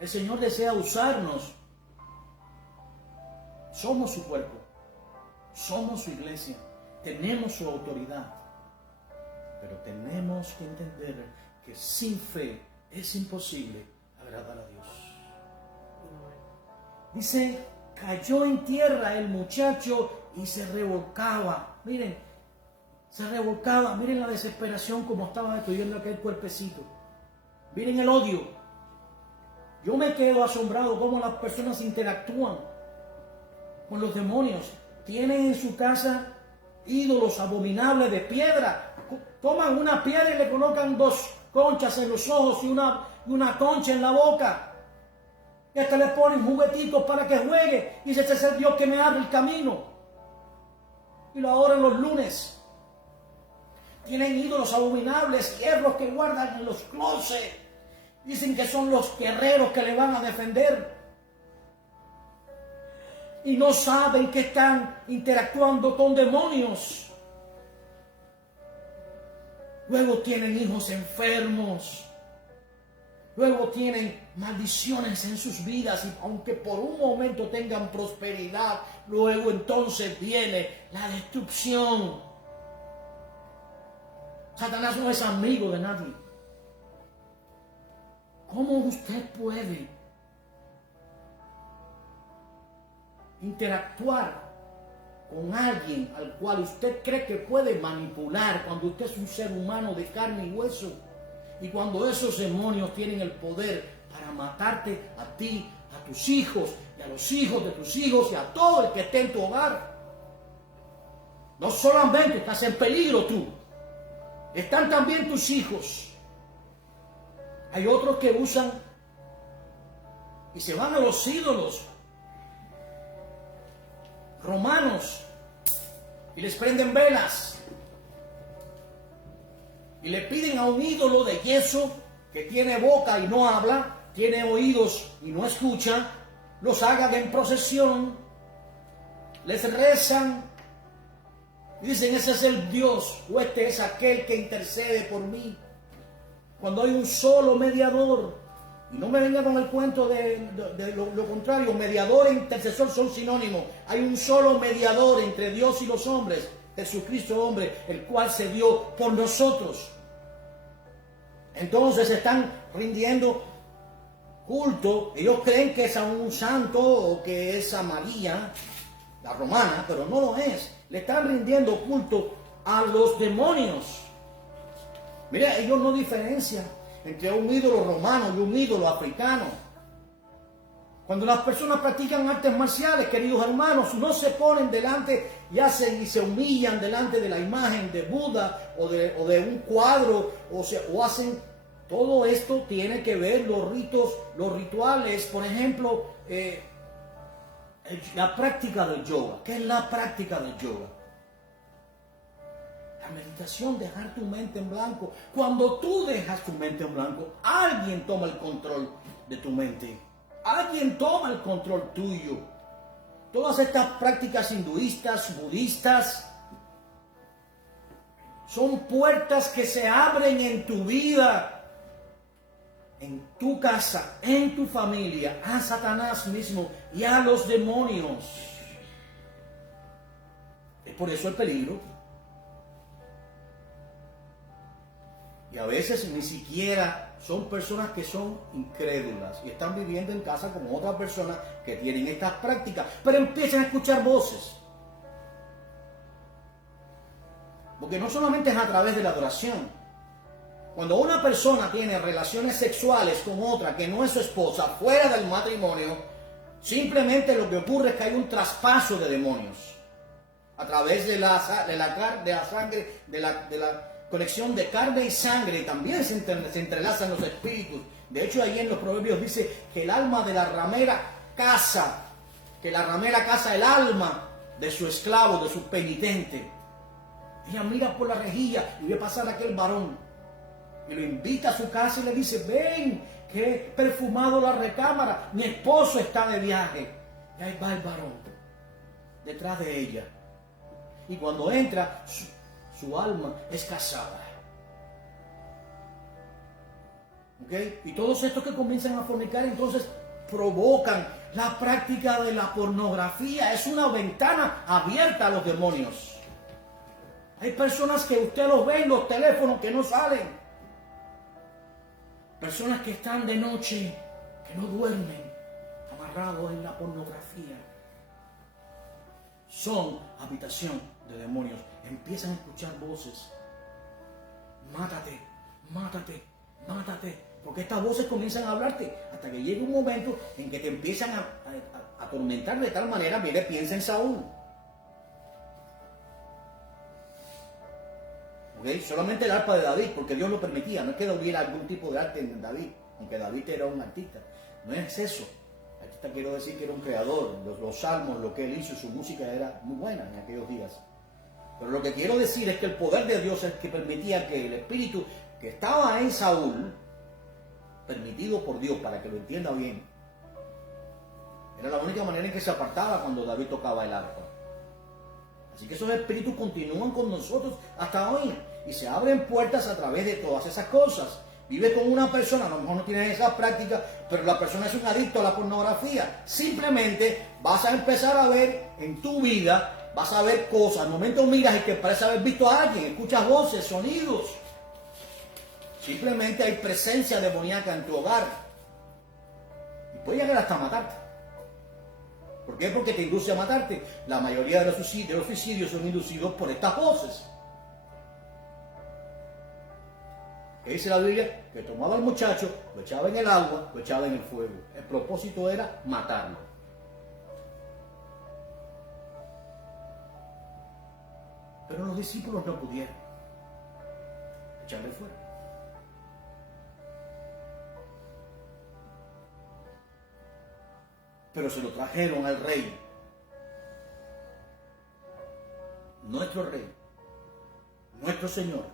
El Señor desea usarnos. Somos su cuerpo. Somos su iglesia. Tenemos su autoridad. Pero tenemos que entender que sin fe es imposible agradar a Dios. Dice, cayó en tierra el muchacho y se revolcaba. Miren, se revolcaba. Miren la desesperación como estaba destruyendo aquel cuerpecito. Miren el odio. Yo me quedo asombrado cómo las personas interactúan con los demonios. Tienen en su casa ídolos abominables de piedra. Toman una piedra y le colocan 2 conchas en los ojos y una concha en la boca. Y hasta le ponen juguetitos para que juegue. Y dice, ese es el Dios que me abre el camino. Y lo adoran los lunes. Tienen ídolos abominables, hierros que guardan en los closets. Dicen que son los guerreros que le van a defender. Y no saben que están interactuando con demonios. Luego tienen hijos enfermos. Luego tienen maldiciones en sus vidas y aunque por un momento tengan prosperidad, luego entonces viene la destrucción. Satanás no es amigo de nadie. ¿Cómo usted puede interactuar con alguien al cual usted cree que puede manipular cuando usted es un ser humano de carne y hueso? Y cuando esos demonios tienen el poder para matarte a ti, a tus hijos, y a los hijos de tus hijos, y a todo el que esté en tu hogar. No solamente estás en peligro tú, están también tus hijos. Hay otros que usan y se van a los ídolos romanos y les prenden velas. Y le piden a un ídolo de yeso que tiene boca y no habla, tiene oídos y no escucha, los hagan en procesión, les rezan y dicen, ese es el Dios o este es aquel que intercede por mí. Cuando hay un solo mediador Y no me venga con el cuento de lo contrario. Mediador e intercesor son sinónimos. Hay un solo mediador entre Dios y los hombres, Jesucristo hombre, el cual se dio por nosotros. Entonces están rindiendo culto. Ellos creen que es a un santo o que es a María, la romana, pero no lo es. Le están rindiendo culto a los demonios. Mira, ellos no diferencian entre un ídolo romano y un ídolo africano. Cuando las personas practican artes marciales, queridos hermanos, no se ponen delante y se humillan delante de la imagen de Buda o de un cuadro, o hacen. Todo esto tiene que ver los ritos, los rituales. Por ejemplo, la práctica del yoga. ¿Qué es la práctica del yoga? La meditación, dejar tu mente en blanco. Cuando tú dejas tu mente en blanco, alguien toma el control de tu mente. Alguien toma el control tuyo. Todas estas prácticas hinduistas, budistas, son puertas que se abren en tu vida, en tu casa, en tu familia, a Satanás mismo y a los demonios. Es por eso el peligro. Y a veces ni siquiera son personas que son incrédulas y están viviendo en casa con otras personas que tienen estas prácticas, pero empiezan a escuchar voces. Porque no solamente es a través de la adoración. Cuando una persona tiene relaciones sexuales con otra que no es su esposa, fuera del matrimonio, simplemente lo que ocurre es que hay un traspaso de demonios. A través de la sangre, de la conexión de carne y sangre, también se entrelazan los espíritus. De hecho, ahí en los proverbios dice que el alma de la ramera caza, el alma de su esclavo, de su penitente. Ella mira por la rejilla y ve pasar a aquel varón. Y lo invita a su casa y le dice: ven, que he perfumado la recámara, mi esposo está de viaje. Y ahí va el varón, detrás de ella. Y cuando entra, su alma es casada. ¿Ok? Y todos estos que comienzan a fornicar, entonces provocan la práctica de la pornografía. Es una ventana abierta a los demonios. Hay personas que usted los ve en los teléfonos que no salen. Personas que están de noche, que no duermen, amarrados en la pornografía. Son habitación de demonios. Empiezan a escuchar voces. Mátate, mátate, mátate. Porque estas voces comienzan a hablarte hasta que llega un momento en que te empiezan a atormentar de tal manera. Mire, piensa en Saúl. ¿Okay? Solamente el arpa de David, porque Dios lo permitía. No es que hubiera algún tipo de arte en David, aunque David era un artista. No es eso. Artista quiero decir que era un creador. Los salmos, lo que él hizo, su música era muy buena en aquellos días. Pero lo que quiero decir es que el poder de Dios es que permitía que el espíritu que estaba en Saúl, permitido por Dios para que lo entienda bien, era la única manera en que se apartaba cuando David tocaba el arpa. Así que esos espíritus continúan con nosotros hasta hoy y se abren puertas a través de todas esas cosas. Vive con una persona, a lo mejor no tiene esa práctica, pero la persona es un adicto a la pornografía. Simplemente vas a empezar a ver en tu vida, vas a ver cosas. Al momento miras y que parece haber visto a alguien, escuchas voces, sonidos. Simplemente hay presencia demoníaca en tu hogar. Y puede llegar hasta matarte. ¿Por qué? Porque te induce a matarte. La mayoría de los suicidios son inducidos por estas voces. ¿Qué dice la Biblia? Que tomaba al muchacho, lo echaba en el agua, lo echaba en el fuego. El propósito era matarlo. Pero los discípulos no pudieron echarle fuego. Pero se lo trajeron al rey, nuestro rey, nuestro Señor,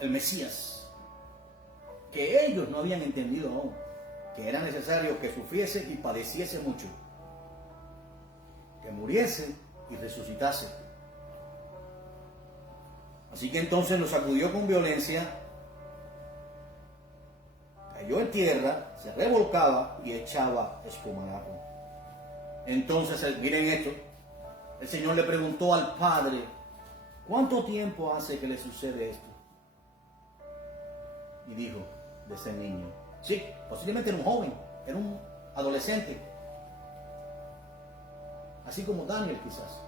el Mesías, que ellos no habían entendido aún, que era necesario que sufriese y padeciese mucho, que muriese y resucitase. Así que entonces los sacudió con violencia, cayó en tierra, se revolcaba y echaba espumarajos. Entonces, miren esto, el Señor le preguntó al padre, ¿cuánto tiempo hace que le sucede esto? Y dijo, de ese niño. Sí, posiblemente era un joven, era un adolescente. Así como Daniel quizás.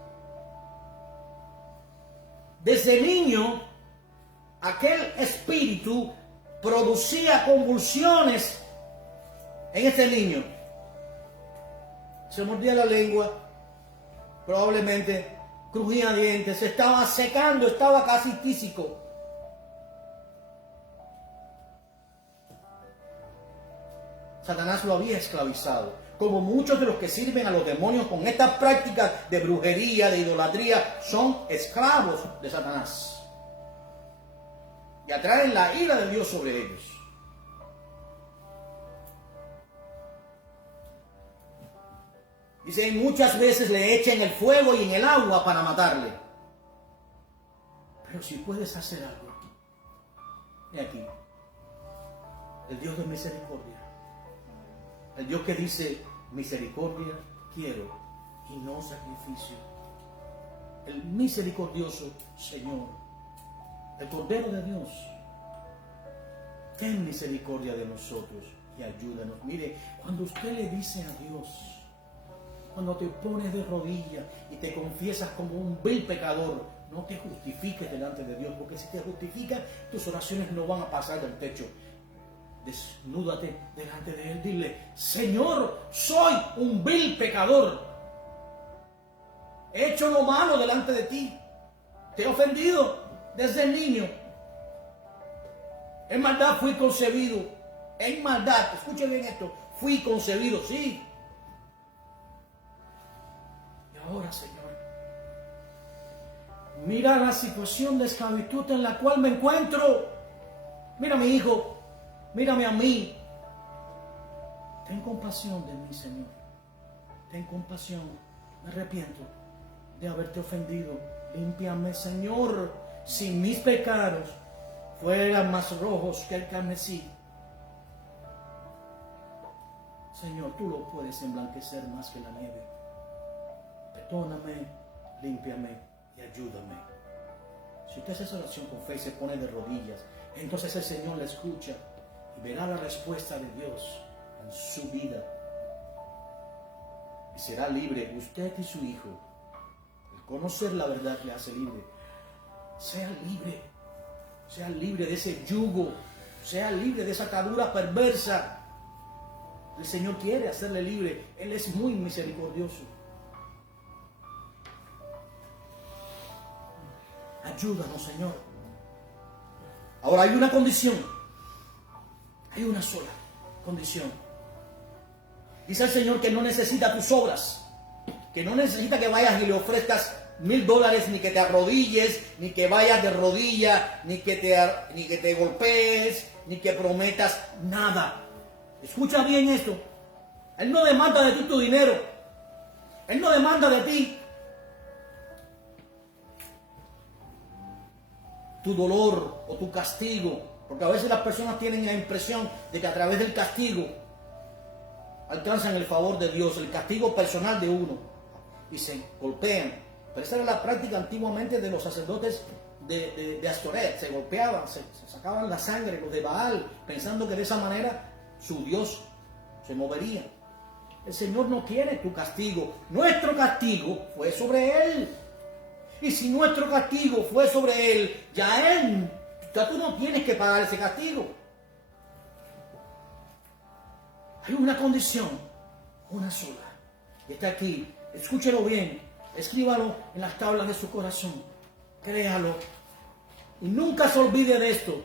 Desde niño, aquel espíritu producía convulsiones en este niño. Se mordía la lengua, probablemente crujía dientes, se estaba secando, estaba casi tísico. Satanás lo había esclavizado, como muchos de los que sirven a los demonios con estas prácticas de brujería, de idolatría, son esclavos de Satanás. Y atraen la ira de Dios sobre ellos. Dice, muchas veces le echan el fuego y en el agua para matarle. Pero si puedes hacer algo, he aquí, el Dios de misericordia, el Dios que dice, misericordia quiero y no sacrificio. El misericordioso Señor, el Cordero de Dios, ten misericordia de nosotros y ayúdanos. Mire, cuando usted le dice a Dios, cuando te pones de rodillas y te confiesas como un vil pecador, no te justifiques delante de Dios, porque si te justificas, tus oraciones no van a pasar del techo. Desnúdate delante de Él, dile, Señor, soy un vil pecador. He hecho lo malo delante de ti. Te he ofendido desde niño. En maldad fui concebido. En maldad, escuchen bien esto, fui concebido, sí. Y ahora, Señor, mira la situación de esclavitud en la cual me encuentro. Mira a mi hijo, mírame a mí. Ten compasión de mí, Señor. Ten compasión. Me arrepiento de haberte ofendido. Límpiame, Señor, si mis pecados fueran más rojos que el carmesí. Señor, tú lo puedes emblanquecer más que la nieve. Perdóname, límpiame y ayúdame. Si usted hace esa oración con fe y se pone de rodillas, entonces el Señor la escucha y verá la respuesta de Dios en su vida. Y será libre usted y su hijo. El conocer la verdad le hace libre. Sea libre de ese yugo, sea libre de esa atadura perversa. El Señor quiere hacerle libre. Él es muy misericordioso. Ayúdanos, Señor. Ahora hay una condición. Hay una sola condición. Dice el Señor que no necesita tus obras. Que no necesita que vayas y le ofrezcas $1,000, ni que te arrodilles, ni que vayas de rodilla, ni que te golpees, ni que prometas nada. Escucha bien esto. Él no demanda de ti tu dinero. Él no demanda de ti tu dolor o tu castigo. Porque a veces las personas tienen la impresión de que a través del castigo alcanzan el favor de Dios, el castigo personal de uno, y se golpean. Pero esa era la práctica antiguamente de los sacerdotes de Astoret. Se golpeaban, se sacaban la sangre, los de Baal, pensando que de esa manera su Dios se movería. El Señor no quiere tu castigo. Nuestro castigo fue sobre Él. Y si nuestro castigo fue sobre Él, ya tú no tienes que pagar ese castigo. Hay una condición, una sola. Y está aquí. Escúchelo bien. Escríbalo en las tablas de su corazón. Créalo. Y nunca se olvide de esto.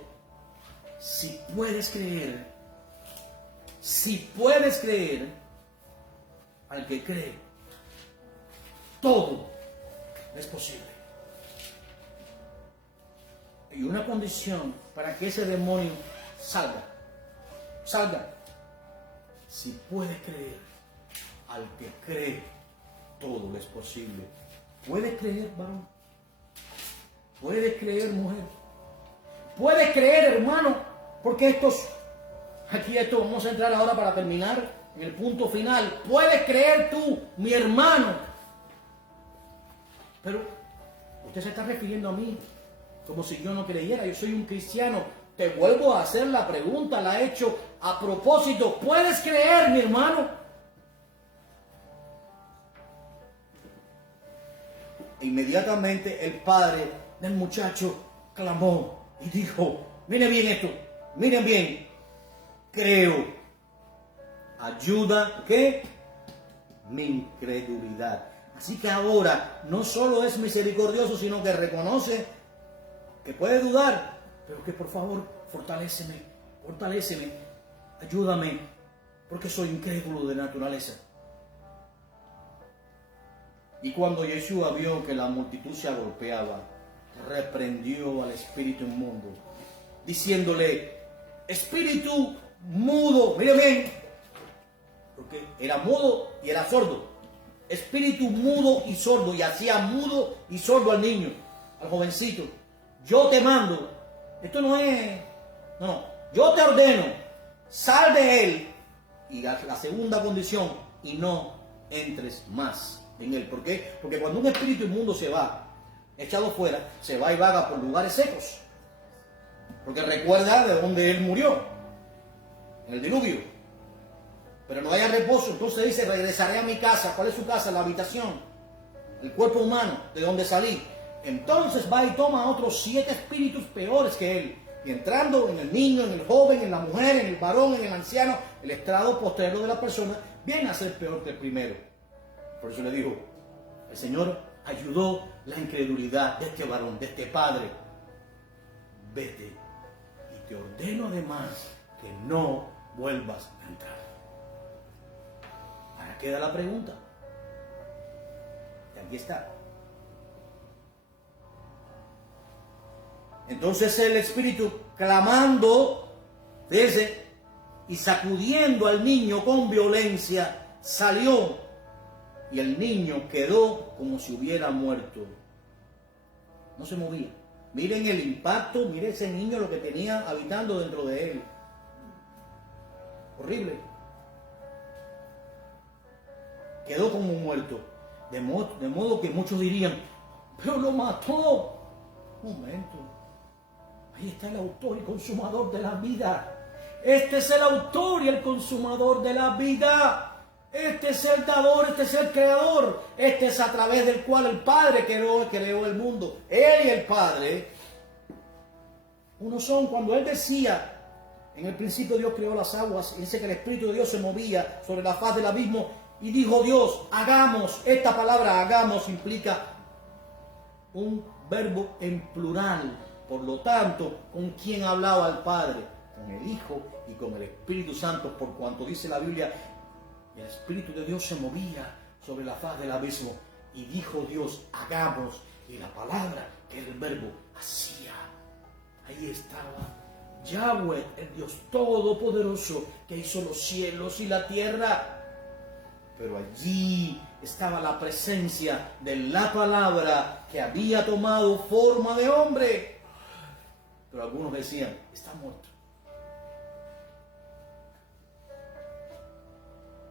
Si puedes creer, al que cree, todo es posible. Y una condición para que ese demonio salga. Si puedes creer, al que cree, todo es posible. ¿Puedes creer, varón? ¿Puedes creer, mujer? ¿Puedes creer, hermano? Porque aquí esto vamos a entrar ahora para terminar en el punto final. ¿Puedes creer tú, mi hermano? Pero usted se está refiriendo a mí como si yo no creyera. Yo soy un cristiano. Te vuelvo a hacer la pregunta, la he hecho a propósito. ¿Puedes creer, mi hermano? Inmediatamente el padre del muchacho clamó y dijo, miren bien esto, miren bien, creo, ayuda, ¿qué? Mi incredulidad. Así que ahora no solo es misericordioso, sino que reconoce que puede dudar, pero que por favor, fortaléceme, ayúdame, porque soy incrédulo de naturaleza. Y cuando Yeshua vio que la multitud se agolpeaba, reprendió al espíritu inmundo, diciéndole, espíritu mudo, mire bien, porque era mudo y era sordo, espíritu mudo y sordo, y hacía mudo y sordo al niño, al jovencito, yo te mando, esto no es, no, yo te ordeno, sal de él, y la segunda condición, y no entres más en él. ¿Por qué? Porque cuando un espíritu inmundo se va, echado fuera, se va y vaga por lugares secos. Porque recuerda de donde él murió, en el diluvio. Pero no haya reposo, entonces dice, regresaré a mi casa. ¿Cuál es su casa? La habitación, el cuerpo humano, de donde salí. Entonces va y toma a otros 7 espíritus peores que él. Y entrando en el niño, en el joven, en la mujer, en el varón, en el anciano, el estrado posterior de la persona, viene a ser peor que el primero. Por eso le dijo, el Señor ayudó la incredulidad de este varón, de este padre. Vete y te ordeno además que no vuelvas a entrar. Ahora queda la pregunta. Y aquí está. Entonces el espíritu clamando, fíjese, y sacudiendo al niño con violencia, salió. Y el niño quedó como si hubiera muerto. No se movía. Miren el impacto, miren ese niño lo que tenía habitando dentro de él. Horrible. Quedó como muerto. De modo que muchos dirían, pero lo mató. Un momento. Ahí está el autor y consumador de la vida. Este es el autor y el consumador de la vida. Este es el dador, este es el creador. Este es a través del cual el Padre creó el mundo. Él y el Padre, uno son. Cuando Él decía, en el principio Dios creó las aguas, y dice que el Espíritu de Dios se movía sobre la faz del abismo, y dijo Dios, hagamos. Esta palabra hagamos implica un verbo en plural. Por lo tanto, ¿con quién hablaba el Padre? Con el Hijo y con el Espíritu Santo, por cuanto dice la Biblia, el Espíritu de Dios se movía sobre la faz del abismo, y dijo Dios, hagamos, y la palabra, que era el verbo, hacía. Ahí estaba Yahweh, el Dios Todopoderoso, que hizo los cielos y la tierra. Pero allí estaba la presencia de la palabra, que había tomado forma de hombre. Pero algunos decían, está muerto.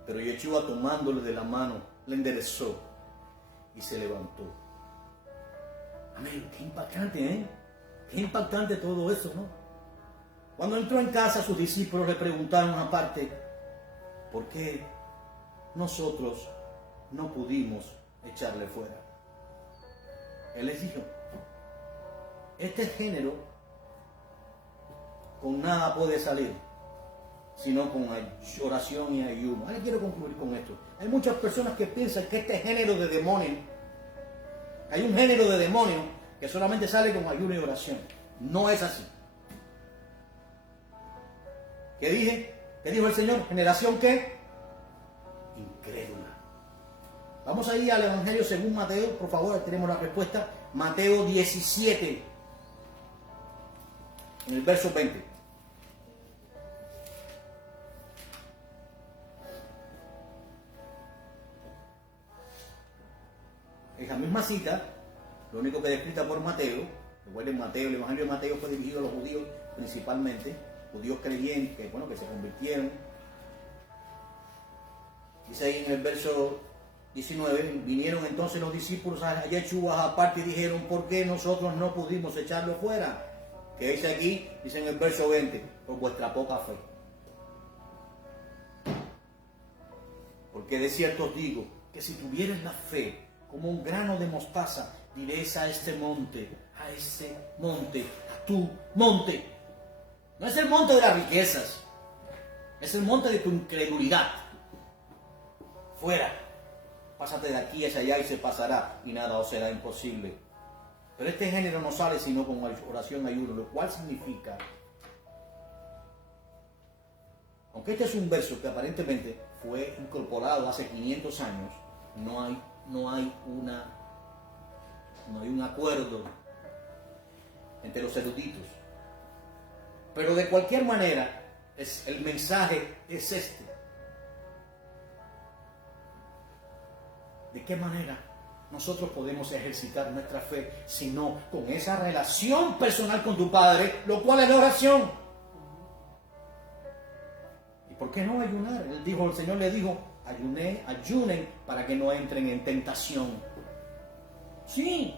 Pero Yeshua, tomándole de la mano, le enderezó y se levantó. Amén. Qué impactante, ¿eh? Qué impactante todo eso, ¿no? Cuando entró en casa, sus discípulos le preguntaron aparte, ¿por qué nosotros no pudimos echarle fuera? Él les dijo, este género con nada puede salir, sino con oración y ayuno. Ahora quiero concluir con esto. Hay muchas personas que piensan que este género de demonio, hay un género de demonio que solamente sale con ayuno y oración. No es así. ¿Qué dije? ¿Qué dijo el Señor? ¿Generación qué? Incrédula. Vamos a ir al Evangelio según Mateo, por favor, tenemos la respuesta. Mateo 17, en el verso 20. Esa misma cita, lo único que descrita por Mateo. Recuerden, Mateo, el Evangelio de Mateo fue dirigido a los judíos principalmente, judíos creyentes, que se convirtieron. Dice ahí en el verso 19, vinieron entonces los discípulos a Yeshua aparte y dijeron, ¿por qué nosotros no pudimos echarlo fuera? Que dice aquí, dice en el verso 20, por vuestra poca fe. Porque de cierto os digo, que si tuvieres la fe como un grano de mostaza, diréis a este monte, a tu monte. No es el monte de las riquezas, es el monte de tu incredulidad. Fuera, pásate de aquí hacia allá y se pasará y nada os será imposible. Pero este género no sale sino con oración y ayuno, lo cual significa, aunque este es un verso que aparentemente fue incorporado hace 500 años, no hay un acuerdo entre los eruditos. Pero de cualquier manera, el mensaje es este. ¿De qué manera nosotros podemos ejercitar nuestra fe si no con esa relación personal con tu Padre, lo cual es la oración? ¿Y por qué no ayunar? El Señor le dijo, ayunen para que no entren en tentación. Sí,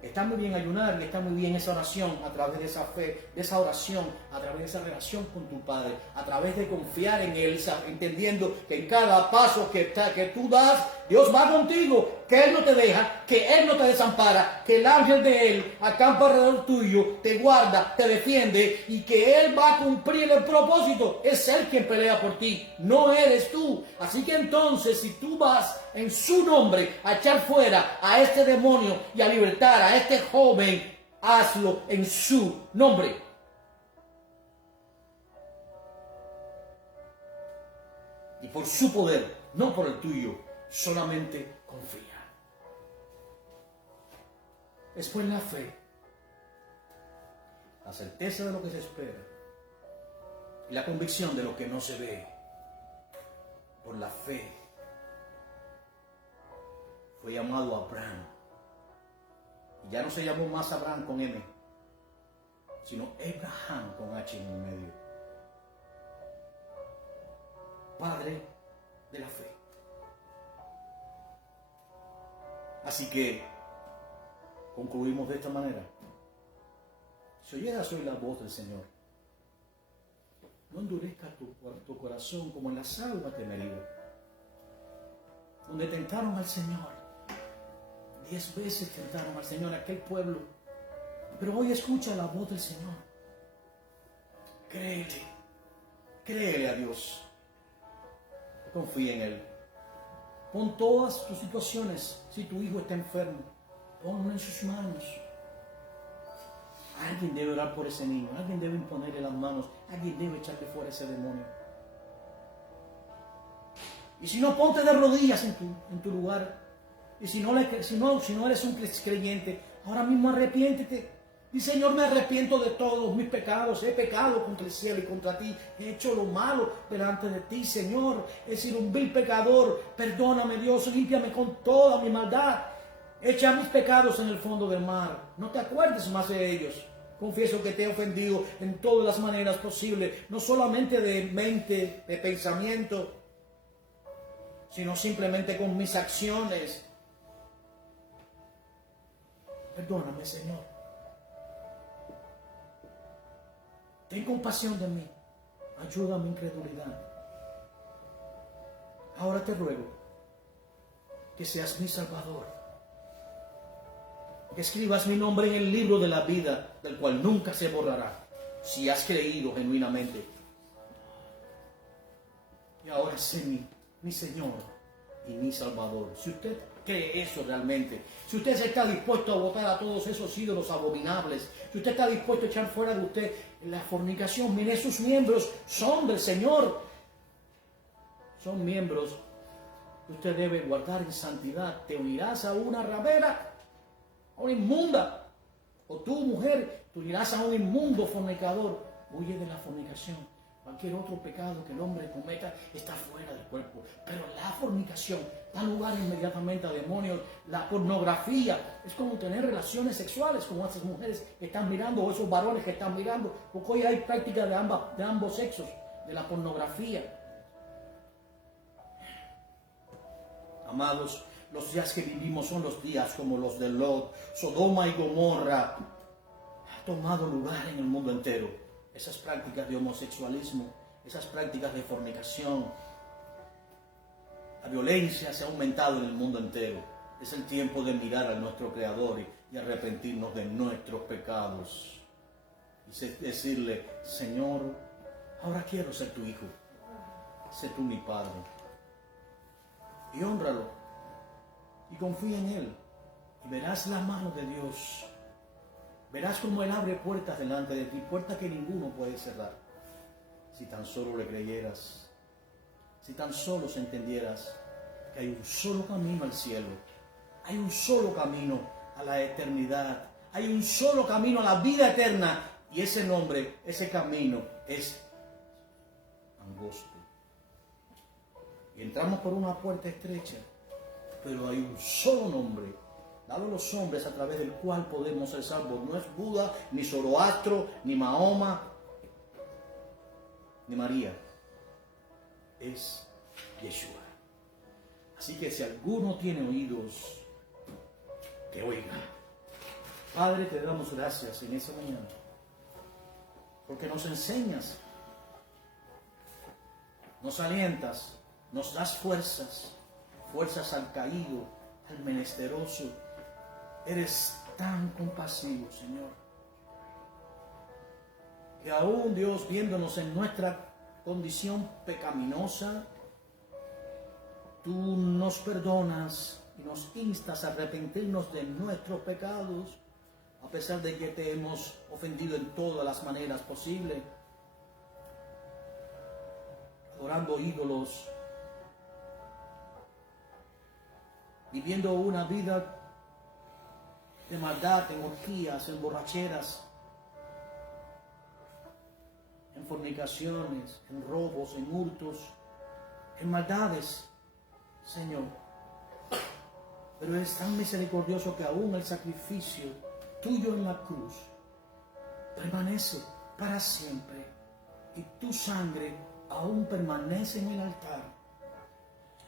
está muy bien ayunar, está muy bien esa oración a través de esa fe, de esa oración, a través de esa relación con tu Padre, a través de confiar en Él, entendiendo que en cada paso que tú das, Dios va contigo, que Él no te deja, que Él no te desampara, que el ángel de Él acampa alrededor tuyo, te guarda, te defiende y que Él va a cumplir el propósito. Es Él quien pelea por ti, no eres tú. Así que entonces, si tú vas en su nombre a echar fuera a este demonio y a libertar a este joven, hazlo en su nombre. Y por su poder, no por el tuyo, solamente confía. Después la fe, la certeza de lo que se espera y la convicción de lo que no se ve. Por la fe fue llamado Abraham. Y ya no se llamó más Abraham con M, sino Abraham con H en el medio. Padre de la fe. Así que concluimos de esta manera. Si oyeras hoy la voz del Señor, no endurezca tu corazón como en la salva de Meriba, donde tentaron al Señor. 10 veces tentaron al Señor, aquel pueblo. Pero hoy escucha la voz del Señor. Créele a Dios. Confía en Él. Pon todas tus situaciones. Si tu hijo está enfermo, ponlo en sus manos. Alguien debe orar por ese niño. Alguien debe imponerle las manos. Alguien debe echarle fuera ese demonio. Y si no, ponte de rodillas en tu lugar. Y si no eres un creyente, ahora mismo arrepiéntete. Y Señor, me arrepiento de todos mis pecados. He pecado contra el cielo y contra ti. He hecho lo malo delante de ti, Señor. He sido un vil pecador. Perdóname, Dios. Límpiame con toda mi maldad. Echa mis pecados en el fondo del mar. No te acuerdes más de ellos. Confieso que te he ofendido en todas las maneras posibles. No solamente de mente, de pensamiento, sino simplemente con mis acciones. Perdóname, Señor. Ten compasión de mí. Ayuda a mi incredulidad. Ahora te ruego que seas mi Salvador. Que escribas mi nombre en el libro de la vida, del cual nunca se borrará, si has creído genuinamente. Y ahora sé mi Señor y mi Salvador. Si usted cree eso realmente, si usted está dispuesto a botar a todos esos ídolos abominables, si usted está dispuesto a echar fuera de usted la fornicación, mire, sus miembros son del Señor, son miembros que usted debe guardar en santidad. Te unirás a una ramera, a una inmunda, o tú, mujer, te unirás a un inmundo fornicador. Huye de la fornicación. Cualquier otro pecado que el hombre cometa está fuera del cuerpo. Pero la fornicación da lugar inmediatamente a demonios. La pornografía es como tener relaciones sexuales con esas mujeres que están mirando o esos varones que están mirando. Porque hoy hay práctica de ambos sexos, de la pornografía. Amados, los días que vivimos son los días como los de Lot. Sodoma y Gomorra ha tomado lugar en el mundo entero. Esas prácticas de homosexualismo, esas prácticas de fornicación, la violencia se ha aumentado en el mundo entero. Es el tiempo de mirar a nuestro Creador y arrepentirnos de nuestros pecados. Y decirle, Señor, ahora quiero ser tu hijo, sé tú mi Padre. Y hónralo, y confía en Él, y verás la mano de Dios. Verás cómo Él abre puertas delante de ti, puertas que ninguno puede cerrar. Si tan solo le creyeras, si tan solo se entendieras que hay un solo camino al cielo, hay un solo camino a la eternidad, hay un solo camino a la vida eterna, y ese nombre, ese camino es angosto. Y entramos por una puerta estrecha, pero hay un solo nombre dado a los hombres a través del cual podemos ser salvos. No es Buda, ni Zoroastro, ni Mahoma, ni María. Es Yeshua. Así que si alguno tiene oídos, que oiga. Padre, te damos gracias en esa mañana, porque nos enseñas, nos alientas, nos das fuerzas al caído, al menesteroso. Eres tan compasivo, Señor, que aún Dios, viéndonos en nuestra condición pecaminosa, tú nos perdonas y nos instas a arrepentirnos de nuestros pecados, a pesar de que te hemos ofendido en todas las maneras posibles, adorando ídolos, viviendo una vida de maldad, en orgías, en borracheras, en fornicaciones, en robos, en hurtos, en maldades, Señor. Pero eres tan misericordioso que aún el sacrificio tuyo en la cruz permanece para siempre, y tu sangre aún permanece en el altar.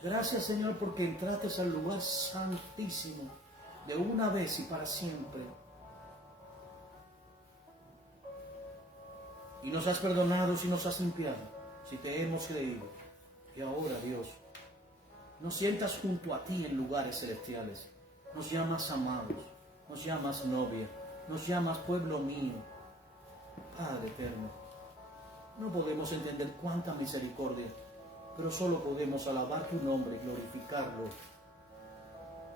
Gracias, Señor, porque entraste al lugar santísimo de una vez y para siempre. Y nos has perdonado si nos has limpiado, si te hemos creído. Y ahora, Dios, nos sientas junto a ti en lugares celestiales. Nos llamas amados, nos llamas novia, nos llamas pueblo mío. Padre eterno, no podemos entender cuánta misericordia, pero solo podemos alabar tu nombre y glorificarlo.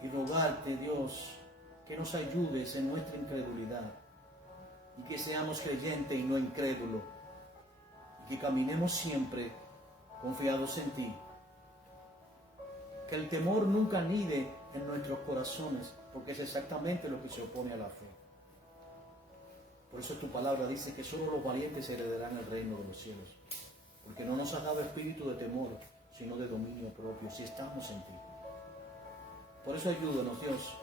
Y rogarte, Dios, que nos ayudes en nuestra incredulidad, y que seamos creyentes y no incrédulos, y que caminemos siempre confiados en ti. Que el temor nunca anide en nuestros corazones, porque es exactamente lo que se opone a la fe. Por eso tu palabra dice que solo los valientes heredarán el reino de los cielos, porque no nos has dado espíritu de temor, sino de dominio propio, si estamos en ti. Por eso ayúdanos, Dios,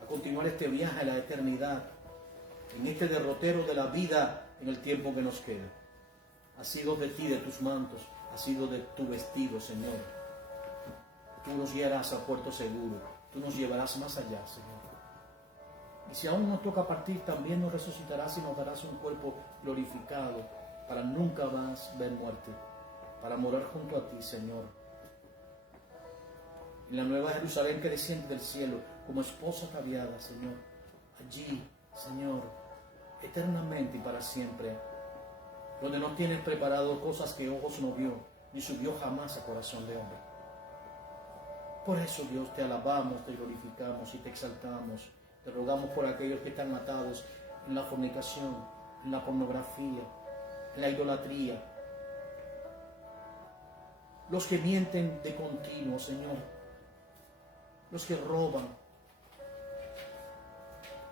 a continuar este viaje a la eternidad, en este derrotero de la vida en el tiempo que nos queda. Asido de ti, de tus mantos, asido de tu vestido, Señor. Tú nos guiarás a puerto seguro, tú nos llevarás más allá, Señor. Y si aún nos toca partir, también nos resucitarás y nos darás un cuerpo glorificado para nunca más ver muerte, para morar junto a ti, Señor. En la nueva Jerusalén que desciende del cielo como esposa ataviada, Señor. Allí, Señor, eternamente y para siempre, donde nos tienes preparado cosas que ojos no vio, ni subió jamás a corazón de hombre. Por eso, Dios, te alabamos, te glorificamos y te exaltamos. Te rogamos por aquellos que están atados en la fornicación, en la pornografía, en la idolatría. Los que mienten de continuo, Señor. Los que roban,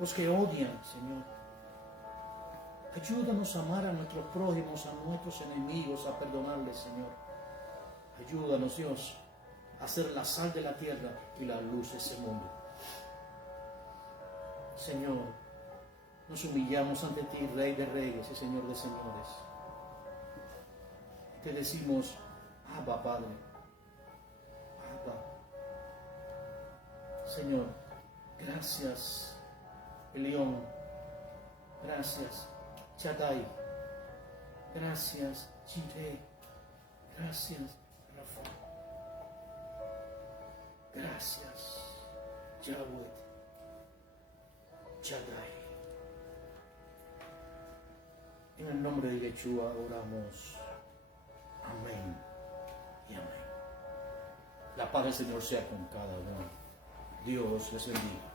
los que odian, Señor. Ayúdanos a amar a nuestros prójimos, a nuestros enemigos, a perdonarles, Señor. Ayúdanos, Dios, a ser la sal de la tierra y la luz de ese mundo. Señor, nos humillamos ante ti, Rey de Reyes y Señor de Señores. Te decimos, Abba, Padre. Abba. Señor, gracias, Elión. Gracias, Shaddai. Gracias, Jireh. Gracias, Rafa. Gracias, Yahweh. Shaddai. En el nombre de Yeshua oramos. Amén y amén. La paz del Señor sea con cada uno. Dios les bendiga.